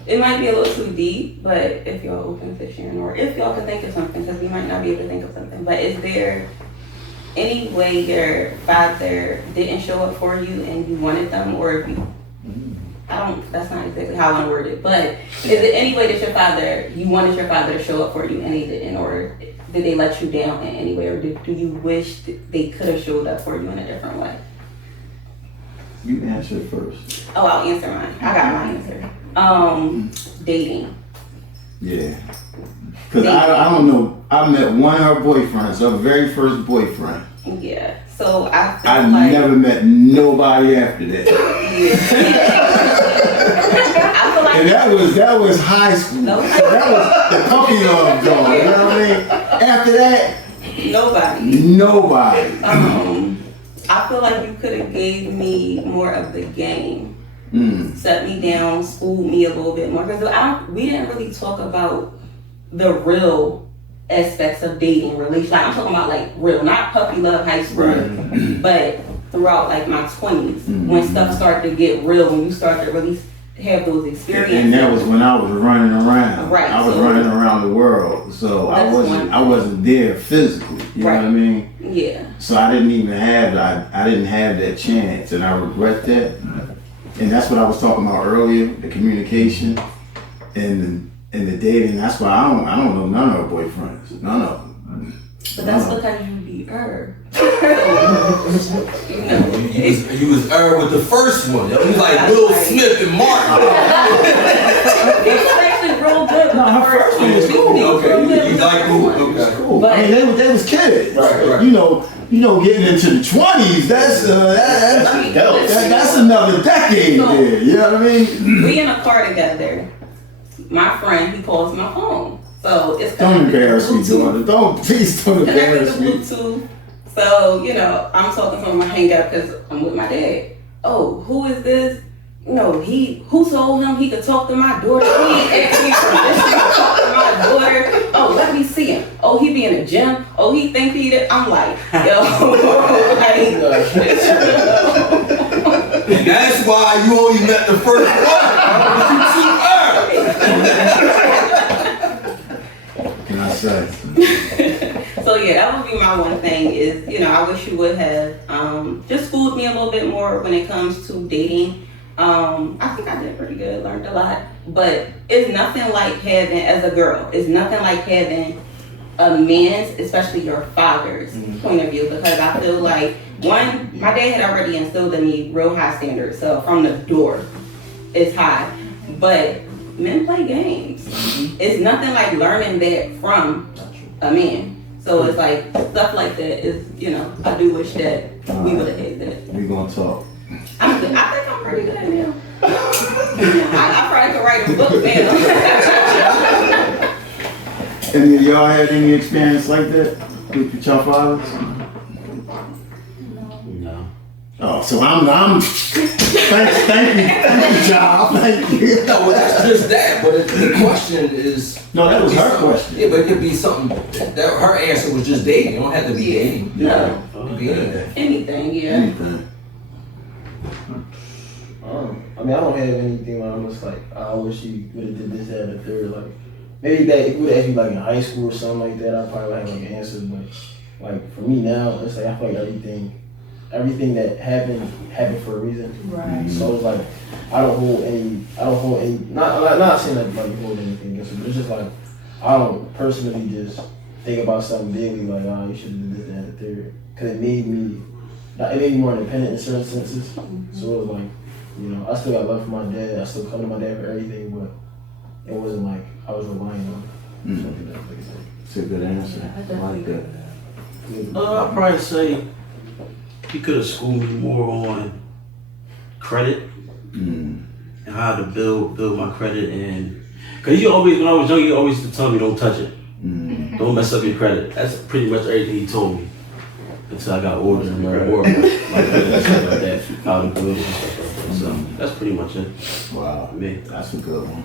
It might be a little too deep, but if y'all open to sharing, or if y'all can think of something, because we might not be able to think of something, but is there any way your father didn't show up for you and you wanted them, or if you, that's not exactly how I want to word it, but is it any way that you wanted your father to show up for you and he didn't, or did they let you down in any way, or do you wish that they could have showed up for you in a different way? You answer it first. Oh, I'll answer mine. I got my answer. Dating. Yeah. Because I don't know, I met one of her boyfriends, her very first boyfriend. Yeah. So I feel I like, never met nobody after that. I feel like And that was high school. No. So that was the puppy love dog. You know what I mean? After that, nobody. nobody. I feel like you could have gave me more of the game. Set me down, schooled me a little bit more. Because we didn't really talk about the real aspects of dating, relationship. Like, I'm talking about like real, not puppy love high school, Right. but throughout like my 20s, when stuff started to get real, when you start to really have those experiences. And that was when I was running around. Right, I was so- running around the world. So I wasn't there physically. You know what I mean? Yeah. So I didn't even have I didn't have that chance, and I regret that. And that's what I was talking about earlier, the communication and the dating. That's why I don't know none of her boyfriends. None of them. But that's because you be her. You was with the first one. You was like Will Smith and Martin. It was actually real good. No, her first one was cool. Okay, you like It was cool. But- I mean, they was kids. Right. You know, getting into the 20s. That's another decade there. You know what I mean? We in a car together. My friend, he calls my phone. So it's Don't connected to embarrass me, Bluetooth. daughter. Please don't Connected embarrass to me. Bluetooth. So, I'm talking from my hang up because I'm with my dad. Oh, who is this? Who told him he could talk to my daughter? He ain't asking me permission to talk to my daughter. Oh, let me see him. Oh, he be in the gym. Oh, he think he did. I'm like, yo, And that's why you only met the first one. Can I say? So yeah, that would be my one thing is, I wish you would have just schooled me a little bit more when it comes to dating. I think I did pretty good, learned a lot, but it's nothing like having, as a girl, it's nothing like having a man's, especially your father's point of view, because I feel like, one, my dad had already instilled in me real high standards, so from the door, it's high, but men play games. It's nothing like learning that from a man. So it's like, stuff like that is, I do wish that we would have had that. We gonna talk. I think I'm pretty good now. I probably could write a book now. Any of y'all had any experience like that with your fathers? No. Oh, so I'm thank you, John. Thank you. No, well, that's just that. But the question is. No, that was her question. Yeah, but it could be something. That her answer was just dating. It don't have to be dating. No. It could be anything. Anything, yeah. Anything. I mean, I don't have anything where I'm just like, I wish you would have did this, that, and the third. Like, maybe that if you would have asked me like in high school or something like that, I probably would have like an answer. But like for me now, it's like I feel like everything that happened for a reason. Right. So it's like I don't hold any. Not saying that like hold anything against it, but it's just like I don't personally just think about something bigly like, oh, you should have did this, that, and the third, because it made me more independent in certain senses. So it was like, I still got love for my dad. I still come to my dad for everything, but it wasn't like I was relying on something like that. It's a good answer. I like that. I'd probably say he could have schooled me more on credit and how to build my credit, and because when I was young, he always used to tell me don't touch it, don't mess up your credit. That's pretty much everything he told me until I got older and learned more about my credit and stuff like that, how to build it and stuff like that. So that's pretty much it. Wow, Me. that's a good one.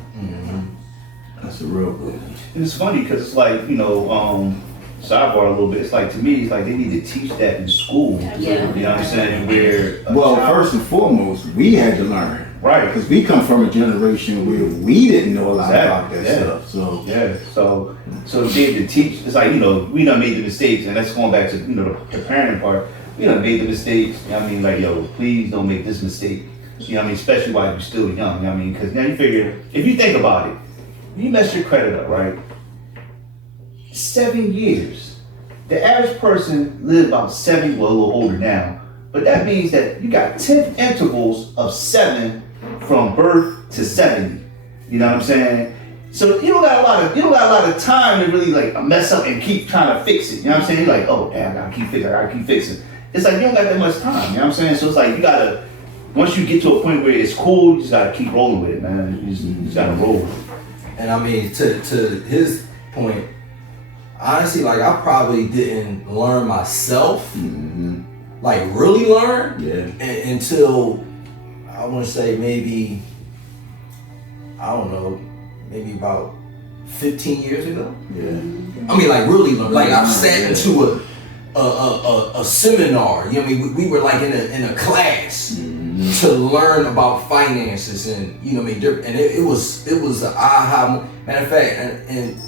That's a real good one. And it's funny because it's like, sidebar a little bit. It's like, to me, it's like they need to teach that in school. Yeah. You know what I'm saying? Where Well, first and foremost, we had to learn. right. Because we come from a generation where we didn't know a lot about that Exactly, stuff. So Yeah, so to be able to teach, it's like, we done made the mistakes, and that's going back to, the parenting part. We done made the mistakes. I mean, like, yo, please don't make this mistake. Especially while you're still young. Because now you figure, if you think about it, you mess your credit up, right? 7 years. The average person lives about 70, well, a little older now, but that means that you got 10 intervals of 7 from birth to 70. You know what I'm saying? So you don't got a lot of time to really like mess up and keep trying to fix it. You know what I'm saying? You're like, oh damn, I gotta keep fixing. It's like you don't got that much time. You know what I'm saying? So it's like you gotta, once you get to a point where it's cool, you just gotta keep rolling with it, man. You just gotta roll with it. And I mean, to his point, honestly, like I probably didn't learn myself, like really learn, until I want to say maybe, I don't know, maybe about 15 years ago. Yeah. I mean, like really learn. Like I've sat into a seminar. You know what I mean? We were like in a class to learn about finances, and you know what I mean. And it was an aha. Matter of fact, and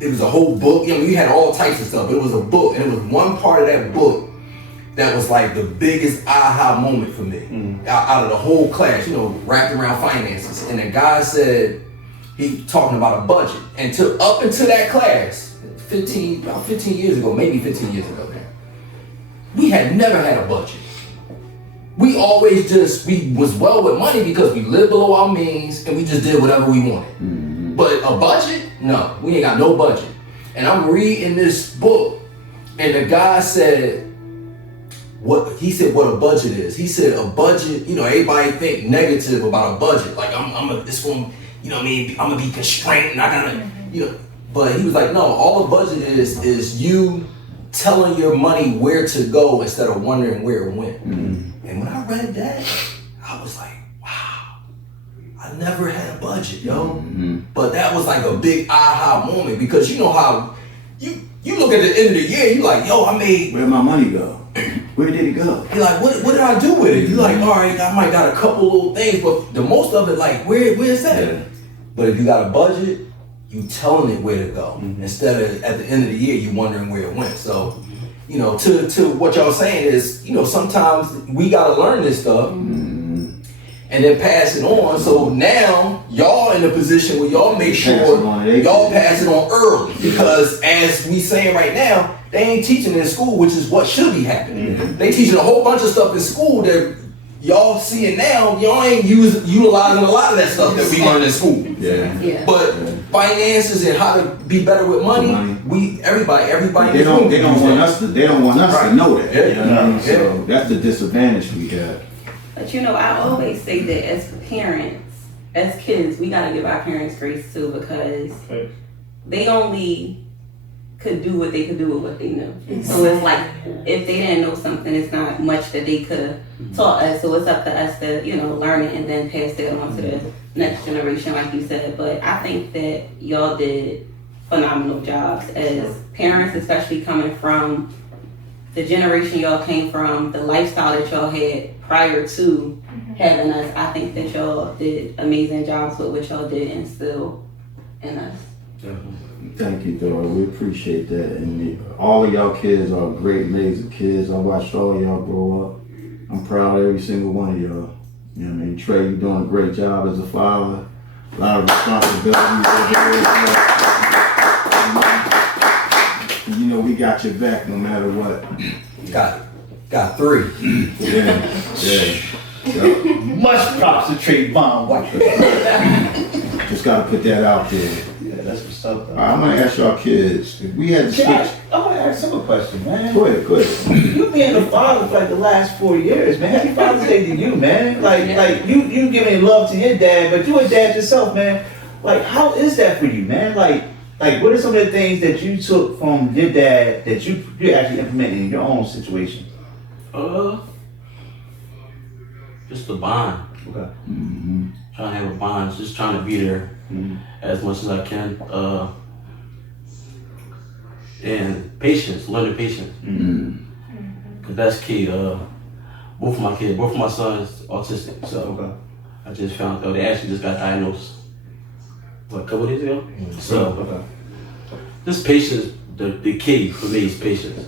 it was a whole book. You know, we had all types of stuff, but it was a book, and it was one part of that book that was like the biggest aha moment for me out of the whole class. You know, wrapped around finances, and the guy said he talking about a budget, and up until that class, about 15 years ago, maybe 15 years ago, man, we had never had a budget. We always we was well with money because we lived below our means and we just did whatever we wanted. But a budget? No, we ain't got no budget. And I'm reading this book, and the guy said, what a budget is. He said a budget, you know, everybody think negative about a budget. Like it's going, you know what I mean, I'm gonna be constrained and I gotta, you know. But he was like, no, all a budget is you telling your money where to go instead of wondering where it went. And when I read that, I was like, wow, I never had a budget, yo. But that was like a big aha moment, because you know how you look at the end of the year, you like, yo, I made. Where'd my money go? Where did it go? You're like, what did I do with it? You're like, all right, I might got a couple little things, but the most of it, like, where's that? Yeah. But if you got a budget, you telling it where to go, instead of at the end of the year you wondering where it went. So, you know, to what y'all saying is, you know, sometimes we gotta learn this stuff and then pass it on. So now y'all in a position where y'all make sure y'all pass it on early, because as we saying right now, they ain't teaching in school, which is what should be happening. They teaching a whole bunch of stuff in school that y'all seeing now. Y'all ain't utilizing a lot of that stuff that we learned in school. But finances and how to be better with money, everybody. They don't want us to know that. You know what I mean? So that's the disadvantage we got. But you know, I always say that as parents, as kids, we gotta give our parents grace too, because they only could do what they could do with what they knew. So it's like, if they didn't know something, it's not much that they could have taught us. So it's up to us to, you know, learn it and then pass it on to the next generation, like you said. But I think that y'all did phenomenal jobs as parents, especially coming from the generation y'all came from, the lifestyle that y'all had prior to having us. I think that y'all did amazing jobs with what y'all did instill in us. Thank you, Dora. We appreciate that. And all of y'all kids are great, amazing kids. I watched all y'all grow up. I'm proud of every single one of y'all. You know what I mean? Trey, you're doing a great job as a father. A lot of responsibilities over. You know, we got your back no matter what. Got 3. Much props to Trey Vaughn. Just gotta put that out there. That's what's up, though. I'm gonna ask y'all kids, if we had to switch. I'm gonna ask them a question, man. Go ahead. You being a father for like the last 4 years, man. Happy Father's Day to you, man. Like you giving love to your dad, but you a dad yourself, man. Like, how is that for you, man? Like what are some of the things that you took from your dad that you actually implemented in your own situation? Just the bond. Okay. Trying to have a bond, just trying to be there as much as I can. And patience, learning patience. Cause that's key. Both of my sons autistic, so I just found out they actually just got diagnosed a couple days ago. So just patience, the key for me is patience.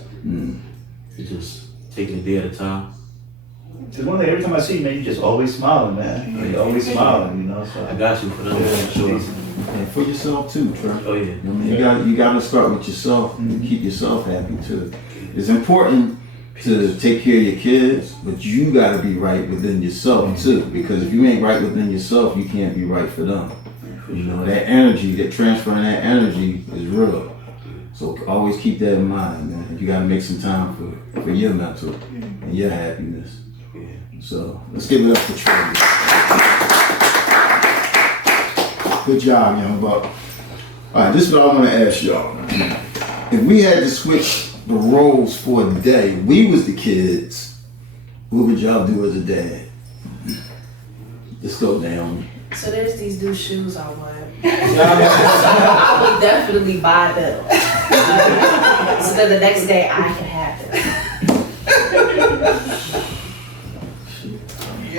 It's just taking a day at a time. Cause one thing, every time I see you, man, you just always smiling, man. You're always smiling, you know. So I got you for that. Sure. And for yourself too, Trey. Oh yeah. I mean, you gotta start with yourself and keep yourself happy too. It's important to take care of your kids, but you gotta be right within yourself too. Because if you ain't right within yourself, you can't be right for them. You know, that energy, that transferring that energy is real. So always keep that in mind, man. You gotta make some time for your mental and your happiness. So let's give it up for Trey. Good job, young buck. Alright, this is what I want to ask y'all. If we had to switch the roles for the day, we was the kids, what would y'all do as a dad? Let's go down. So there's these new shoes I want. I would definitely buy them. So then the next day I can have them.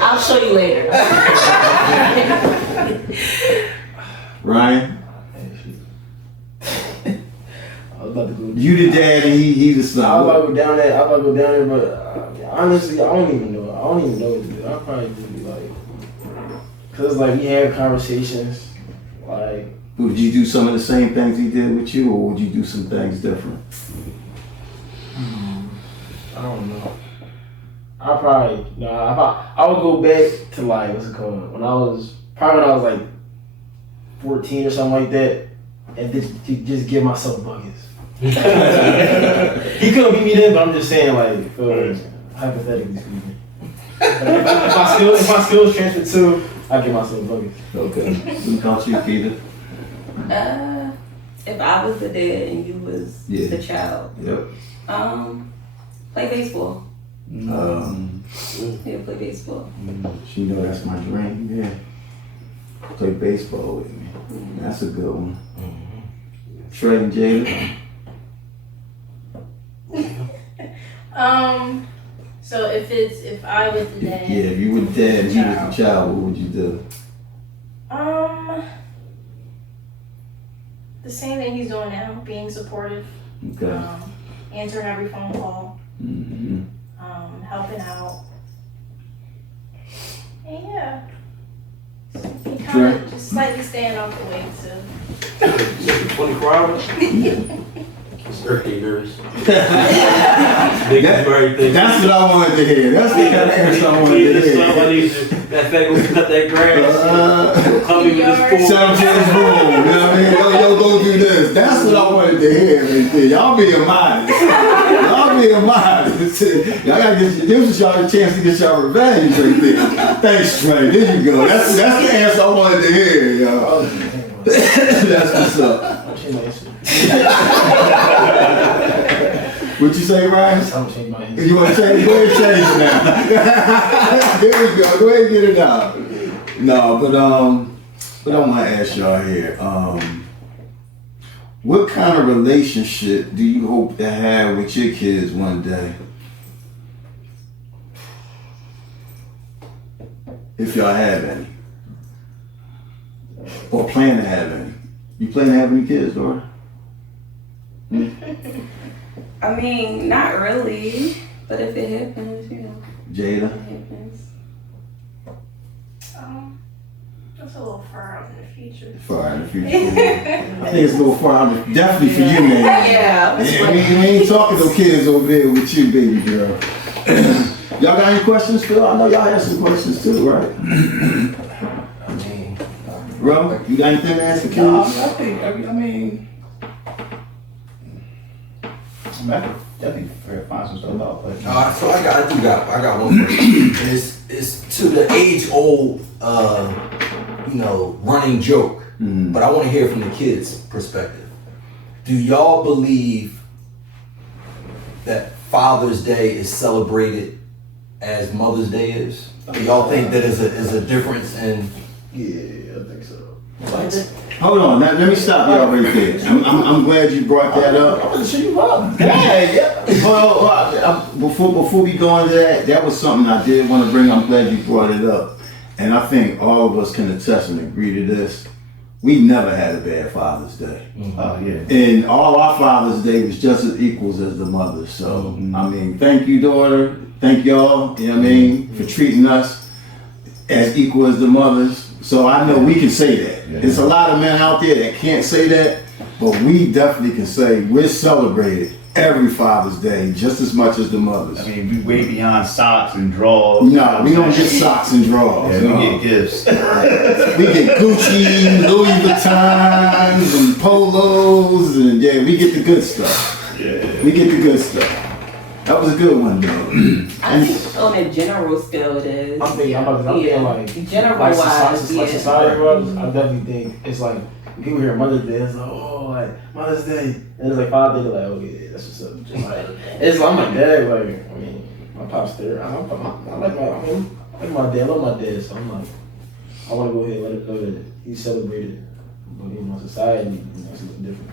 I'll show you later. Ryan? I was about to go. You the dad and he the son. I was about to go down there, but honestly, I don't even know what to do. I'll probably just be like, cause like we have conversations, like. Would you do some of the same things he did with you, or would you do some things different? I don't know. I would go back to like, what's it called? When I was like 14 or something like that, and just give myself buckets. He couldn't beat me then, but I'm just saying, like, hypothetically speaking. If my skills transfer too, I give myself buckets. Okay. What about you, Peter? If I was the dad and you was the child, Yep. Play baseball. Yeah, play baseball. She know that's my dream. Yeah. Play baseball with me. That's a good one. Trey and Jada. So if I was the dad. Yeah, if you were dad and he was the child, what would you do? The same thing he's doing now, being supportive. Okay. Answering every phone call. Mm-hmm. Helping out. And yeah. He kind Sure. of just slightly staying off the way too. 24 hours? Birthday nervous. That's what I wanted to hear. That's the kind of answer I wanted to hear. That fact, when we cut that grass, come in with this pool. Shout to his room, you know what I mean? Yo, go do this. That's what I wanted to hear right there. Y'all being modest. Y'all being modest. Y'all gotta get, this was y'all the chance to get y'all revenge right there. Thanks, Trey. There you go. That's the answer I wanted to hear, y'all. That's what's up. What you say, Ryan? I'm changing my answer. You want to change? Go ahead and change it now. There we go. Go ahead and get it out. No, but I want to ask y'all here. What kind of relationship do you hope to have with your kids one day? If y'all have any. Or plan to have any. You plan to have any kids, Dora? I mean, not really, but if it happens, you know. Jada? It happens. That's a little far out in the future. Far in the future. I think it's a little far out, definitely for you, man. Yeah. We ain't talking no kids over there with you, baby girl. Y'all got any questions, Phil? I know y'all have some questions too, right? Bro, you got anything to ask the kids? No, I mean, I could definitely find some stuff out. But So I got one question. It's to the age-old, running joke, but I want to hear from the kids' perspective. Do y'all believe that Father's Day is celebrated as Mother's Day is? Do y'all think that is a difference in? Yeah, I think so. Hold on, let me stop y'all right there. I'm glad you brought that up. I'm gonna show you up. Yeah. Well, before we go into that was something I did want to bring. I'm glad you brought it up. And I think all of us can attest and agree to this. We never had a bad Father's Day. oh yeah. And all our Father's Day was just as equals as the mother's. So, I mean, thank you, daughter. Thank y'all, you know what I mean, for treating us as equal as the mothers. So I know we can say that. Yeah. There's a lot of men out there that can't say that, but we definitely can say we're celebrated every Father's Day, just as much as the mothers. I mean, we way beyond socks and drawers. No, we don't get socks and drawers. Yeah, no. we get gifts. We get Gucci, Louis Vuittons, and polos, and yeah, we get the good stuff. Yeah. We get the good stuff. That was a good one, though. I think on a general scale it is. I'm thinking like general like wise, society, like society wise, I definitely think it's like when people hear Mother's Day, it's like, oh, like Mother's Day, and it's like Father's Day, they're like, okay, that's what's up. Just like, it's like my dad, like, I mean, my pop's there. I like my dad, I love my dad, so I'm like, I want to go ahead and let it know that he's celebrated, but you know, society, you know, it's a little different.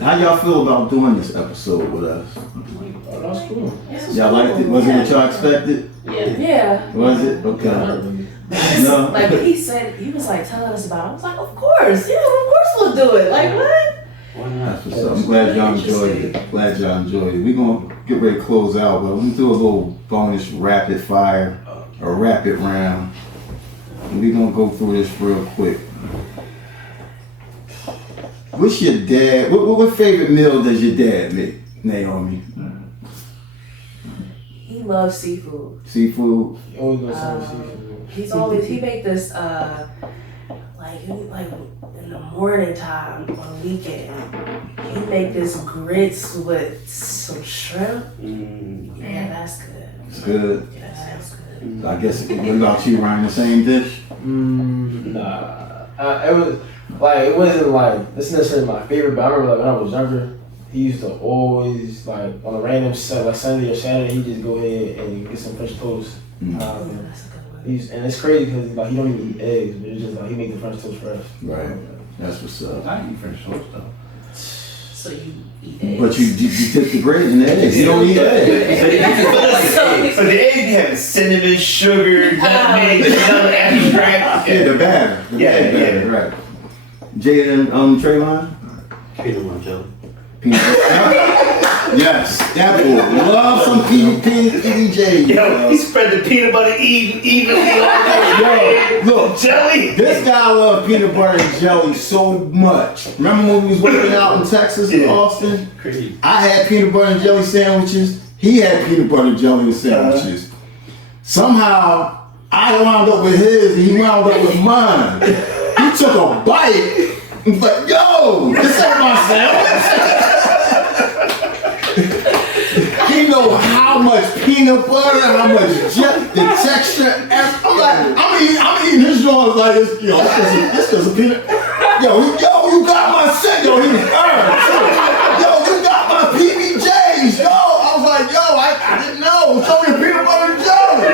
How y'all feel about doing this episode with us? Oh, that was cool. Y'all liked it? Was it what y'all expected? Yeah. Was it? Okay. No. Like when he said, he was like telling us about it. I was like, of course, we'll do it. Like what? That's what's up. I'm glad y'all enjoyed it. Glad y'all enjoyed it. We're gonna get ready to close out, but we're gonna do a little bonus rapid fire, a rapid round. And we're gonna go through this real quick. What's your dad? What favorite meal does your dad make, Naomi? He loves seafood. Seafood. He always goes to seafood. He make this like in the morning time on the weekend. He make this grits with some shrimp. Yeah, that's good. It's good. Yeah, that's good. So I guess what about you, Ryan? The same dish? Nah. It was like it wasn't like this is necessarily my favorite, but I remember like when I was younger, he used to always like on a random like Sunday or Saturday, he just go ahead and get some French toast. That's a good one. And it's crazy because like he don't even eat eggs, but it's just like he make the French toast fresh. Right. That's what's up. I eat French toast though. So you eat eggs. But you dip the bread in eggs. You don't eat eggs. So the egg you have cinnamon, sugar, nutmeg, vanilla extract. Yeah, the batter. The batter, right. Jay and Trayvon? Peanut butter jelly. Peanut butter. Yes, that boy. Love some PBJ. Yo, he spread the peanut butter evenly on there. Yo, look, Jelly. this guy loved peanut butter and jelly so much. Remember when we was working out in Texas, in Austin? Crazy. I had peanut butter and jelly sandwiches. He had peanut butter and jelly sandwiches. Somehow, I wound up with his and he wound up with mine. He took a bite and was like, yo, this ain't my sandwich. He know how much peanut butter, how much the texture. I'm like, I'm eating his drawers like this. Yo, this is a peanut. Yo, you got my shit. Yo, he was earned too. Yo, you got my PBJs. Yo, I was like, yo, I didn't know. It's only peanut butter and jelly.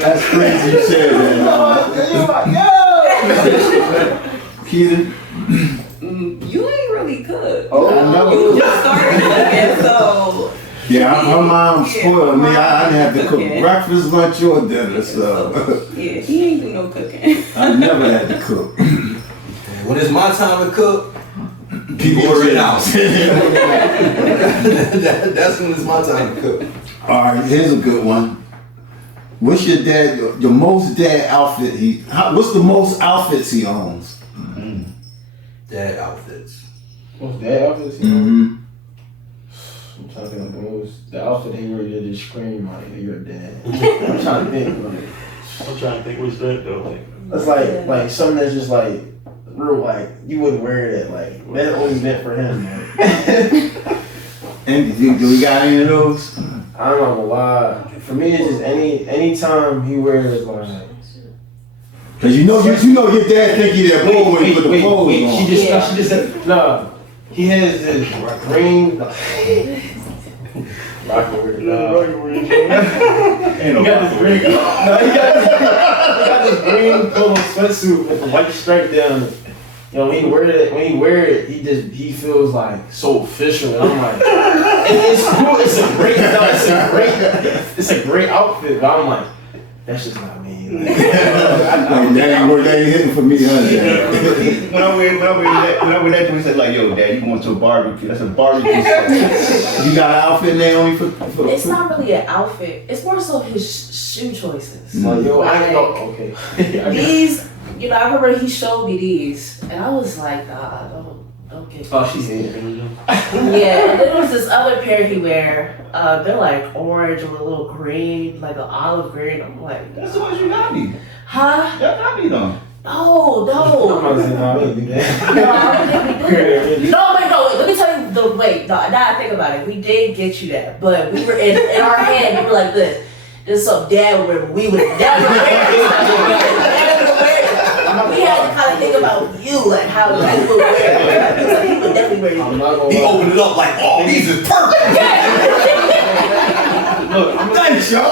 That's crazy you said that. Keita. You ain't really cook. Oh, I know. You just started cooking, so. Yeah, her mom spoiled me. I didn't have to cook breakfast, lunch, or dinner, so. Yeah, he ain't do no cooking. I never had to cook. When it's my time to cook, People work it are out. That's when it's my time to cook. All right, here's a good one. What's your dad? Your most dad outfit? What's the most outfits he owns? Dad outfits. What's dad outfits? Mm-hmm. I'm trying to think of the most. The outfit he wear just scream like you're a dad. I'm trying to think. Like, I'm trying to think what's that though. it's like something that's just like real like you wouldn't wear that like that only meant for him. Like. And do we got any of those? I'm not gonna lie. For me, it's just any time he wears like. Cause you know your dad think he that boy when he put the clothes on. She just said no. He has this green. Rocket Ain't no he got this green. No, he got this green polo sweatsuit with the white stripe down it. You know, when he wear it, he feels like so official. And I'm like, and it's cool. It's a great outfit. But I'm like, that's just not me. Like, that ain't hitting for me, huh? When I wear that, we said like, yo, dad, you going to a barbecue? That's a barbecue. You got an outfit, Naomi, for It's not really an outfit. It's more so his shoe choices. yo, I Like, know. Okay. you know, I remember he showed me these, and I was like, nah, don't get. Oh, she's here. Yeah, and then there was this other pair he wear. They're like orange with a little green, like an olive green. I'm like, That's the ones you got me. huh? Y'all got me though. No, no. I'm about to say, no, I didn't do that. No, I don't think we did. No, wait, let me tell you now I think about it. We did get you that, but we were in our head, we were like this. This is something Dad would wear, but we would never wear it. We had to kind of think about you, like how you would wear it. Like, he would definitely wear I'm it. not gonna He lie. opened it up like, oh, these is perfect. Look, I'm Thanks, y'all. I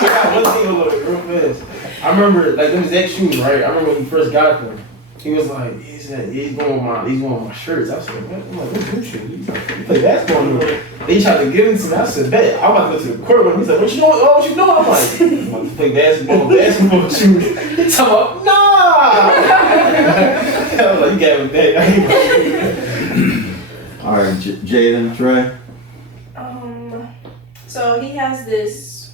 got one thing look real fast. I remember like them Zach shoes, right? I remember when he first got them. He was like, he's going with my shirts. I said, what? I'm like, what's your shoes? He's like, you play basketball. They tried to give them to me. I said, bet. I'm about to go to the court with him. He's like, what you doing? Oh, what you doing? I'm like, I'm about to play basketball shoes. He's like, nah. I was like, you got me back. All right, Jaden, Trey. So he has this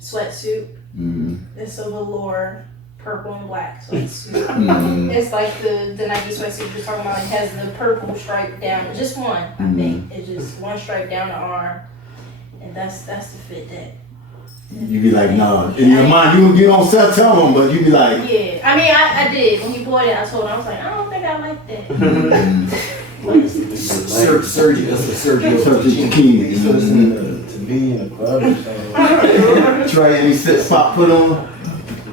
sweatsuit. Mm-hmm. It's a velour purple and black sweatsuit. Mm-hmm. It's like the Nike sweatsuit you're talking about. It has the purple stripe down, just one, I think. It's just one stripe down the arm, and that's the fit that. You be like, nah. In your mind, you don't tell them, but you be like, Yeah, I mean, I did. When he bought it, I told him, I was like, I don't think I like that. Sergio, that's the Sergio. Sergio King. He's listening to me in the club or something. Trey, any sit spot put on?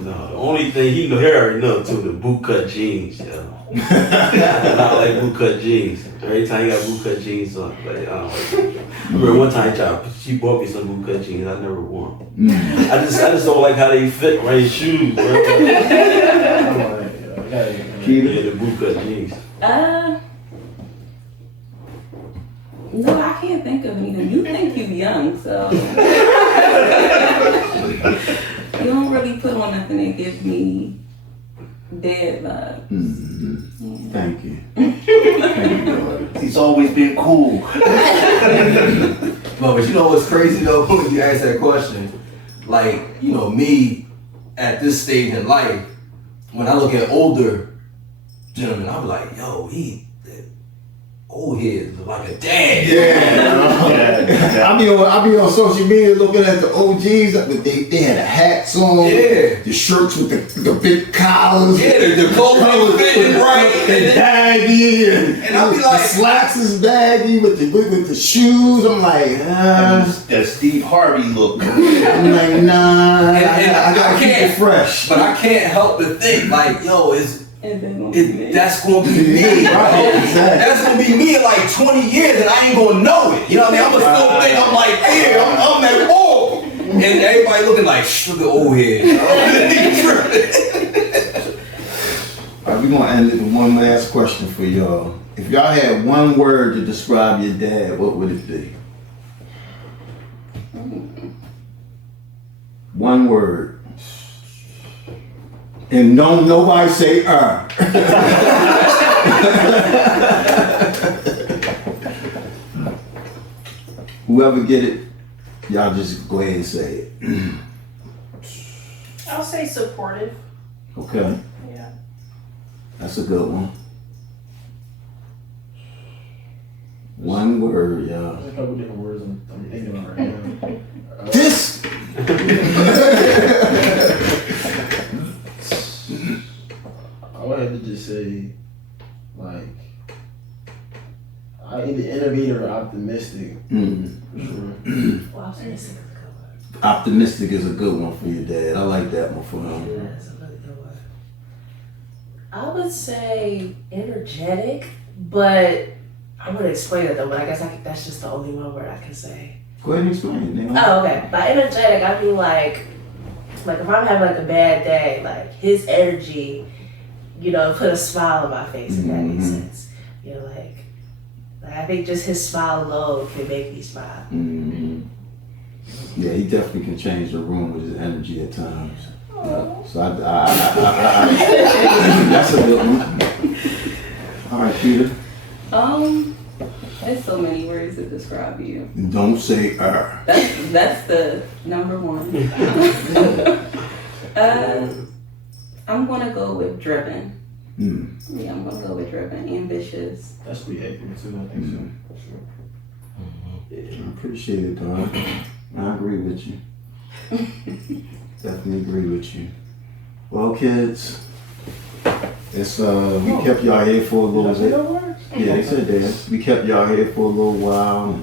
No, the only thing he already know too, the boot cut jeans, yo. And I like boot cut jeans. Every time he got boot cut jeans on, like, I remember one time she bought me some boot cut jeans. I never wore them. I just don't like how they fit my shoes, bro. Yeah, the boot cut jeans. No, I can't think of anything. You think you young, so you don't really put on nothing that gives me dead vibes. Mm-hmm. Thank you. Thank you, Lord. He's always been cool. But you know what's crazy though, when you ask that question, like, you know, me at this stage in life, when I look at older gentlemen, I'm like, yo, he old head look like a dad. Yeah. I be on social media looking at the OGs, but they had the hats on, the shirts with the big collars. Yeah, the clothes was fitting right. And baggy, and I'll be the like, slacks is baggy with the shoes. I'm like, that Steve Harvey look. I'm like, nah, I gotta keep it fresh. But I can't help but think, like, yo, that's gonna be me. Right, exactly. That's gonna be me in like 20 years, and I ain't gonna know it. You know what I mean? I'm gonna still think I'm like, yeah, I'm that boy. And everybody looking like, look at old head. All right, we're gonna end it with one last question for y'all. If y'all had one word to describe your dad, what would it be? One word. And don't nobody say Whoever get it, y'all just go ahead and say it. I'll say supportive. Okay. Yeah. That's a good one. One word, y'all. There's a couple different words I'm thinking of right now. This! I would have to just say, like, I either innovative or optimistic. For sure. Well, optimistic is a good word. Optimistic is a good one for your dad. I like that one for him. That's a really good word. I would say energetic, but I'm gonna explain it though. But I guess that's just the only one word I can say. Go ahead and explain it, Neil. Oh, okay. By energetic, I mean like if I'm having like a bad day, like his energy, you know, put a smile on my face, if that makes sense. You know, like I think just his smile alone can make me smile. Mm-hmm. Yeah, he definitely can change the room with his energy at times. Yeah. So I that's a good one. All right, Peter. There's so many words to describe you. Don't say That's the number one. I'm gonna go with driven. Mm. Yeah, I'm gonna go with driven, ambitious. That's pretty accurate too. I think so. For sure. I appreciate it, dog. I agree with you. Definitely agree with you. Well, kids, it's we kept y'all here for a little bit. Yeah, they said that. We kept y'all here for a little while.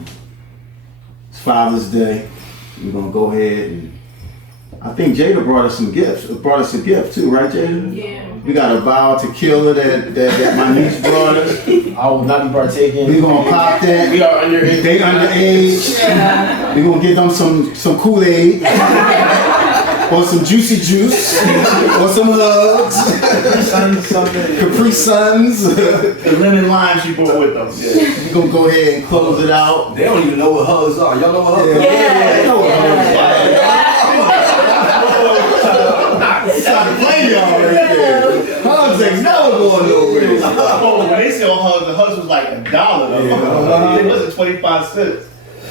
It's Father's Day. We're gonna go ahead and I think Jada brought us some gifts. Brought us a gift too, right, Jada? Yeah. We got a vial tequila that my niece brought us. I will not be partaking. We gonna pop that. We are underage. They underage. Yeah. We gonna give them some Kool-Aid. Or some juicy juice. Or some hugs. Capri Suns. The lemon lime she brought with them. Yeah. We gonna go ahead and close it out. They don't even know what hugs are. Y'all know what hugs are? They know what hugs are. Trying to play y'all right there. Hugs ain't never going nowhere. Oh, when they sell hugs, the hugs was like $1. It wasn't 25 cents.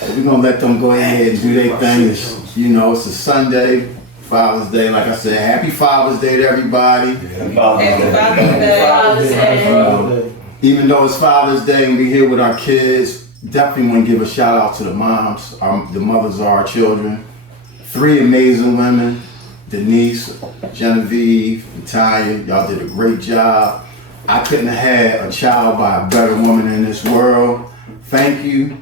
We're gonna let them go ahead and do their thing. It's, you know, it's a Sunday, Father's Day. Like I said, happy Father's Day to everybody. Happy Father's Day. Even though it's Father's Day and we're here with our kids, definitely want to give a shout out to the moms, the mothers of our children. 3 amazing women, Denise, Genevieve, and Tanya. Y'all did a great job. I couldn't have had a child by a better woman in this world. Thank you.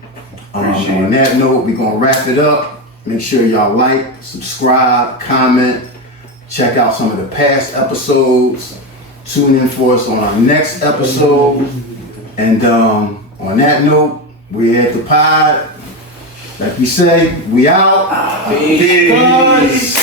On that note, we're going to wrap it up. Make sure y'all like, subscribe, comment, check out some of the past episodes. Tune in for us on our next episode. And on that note, we're at the pod. Like we say, we out. Peace. Peace.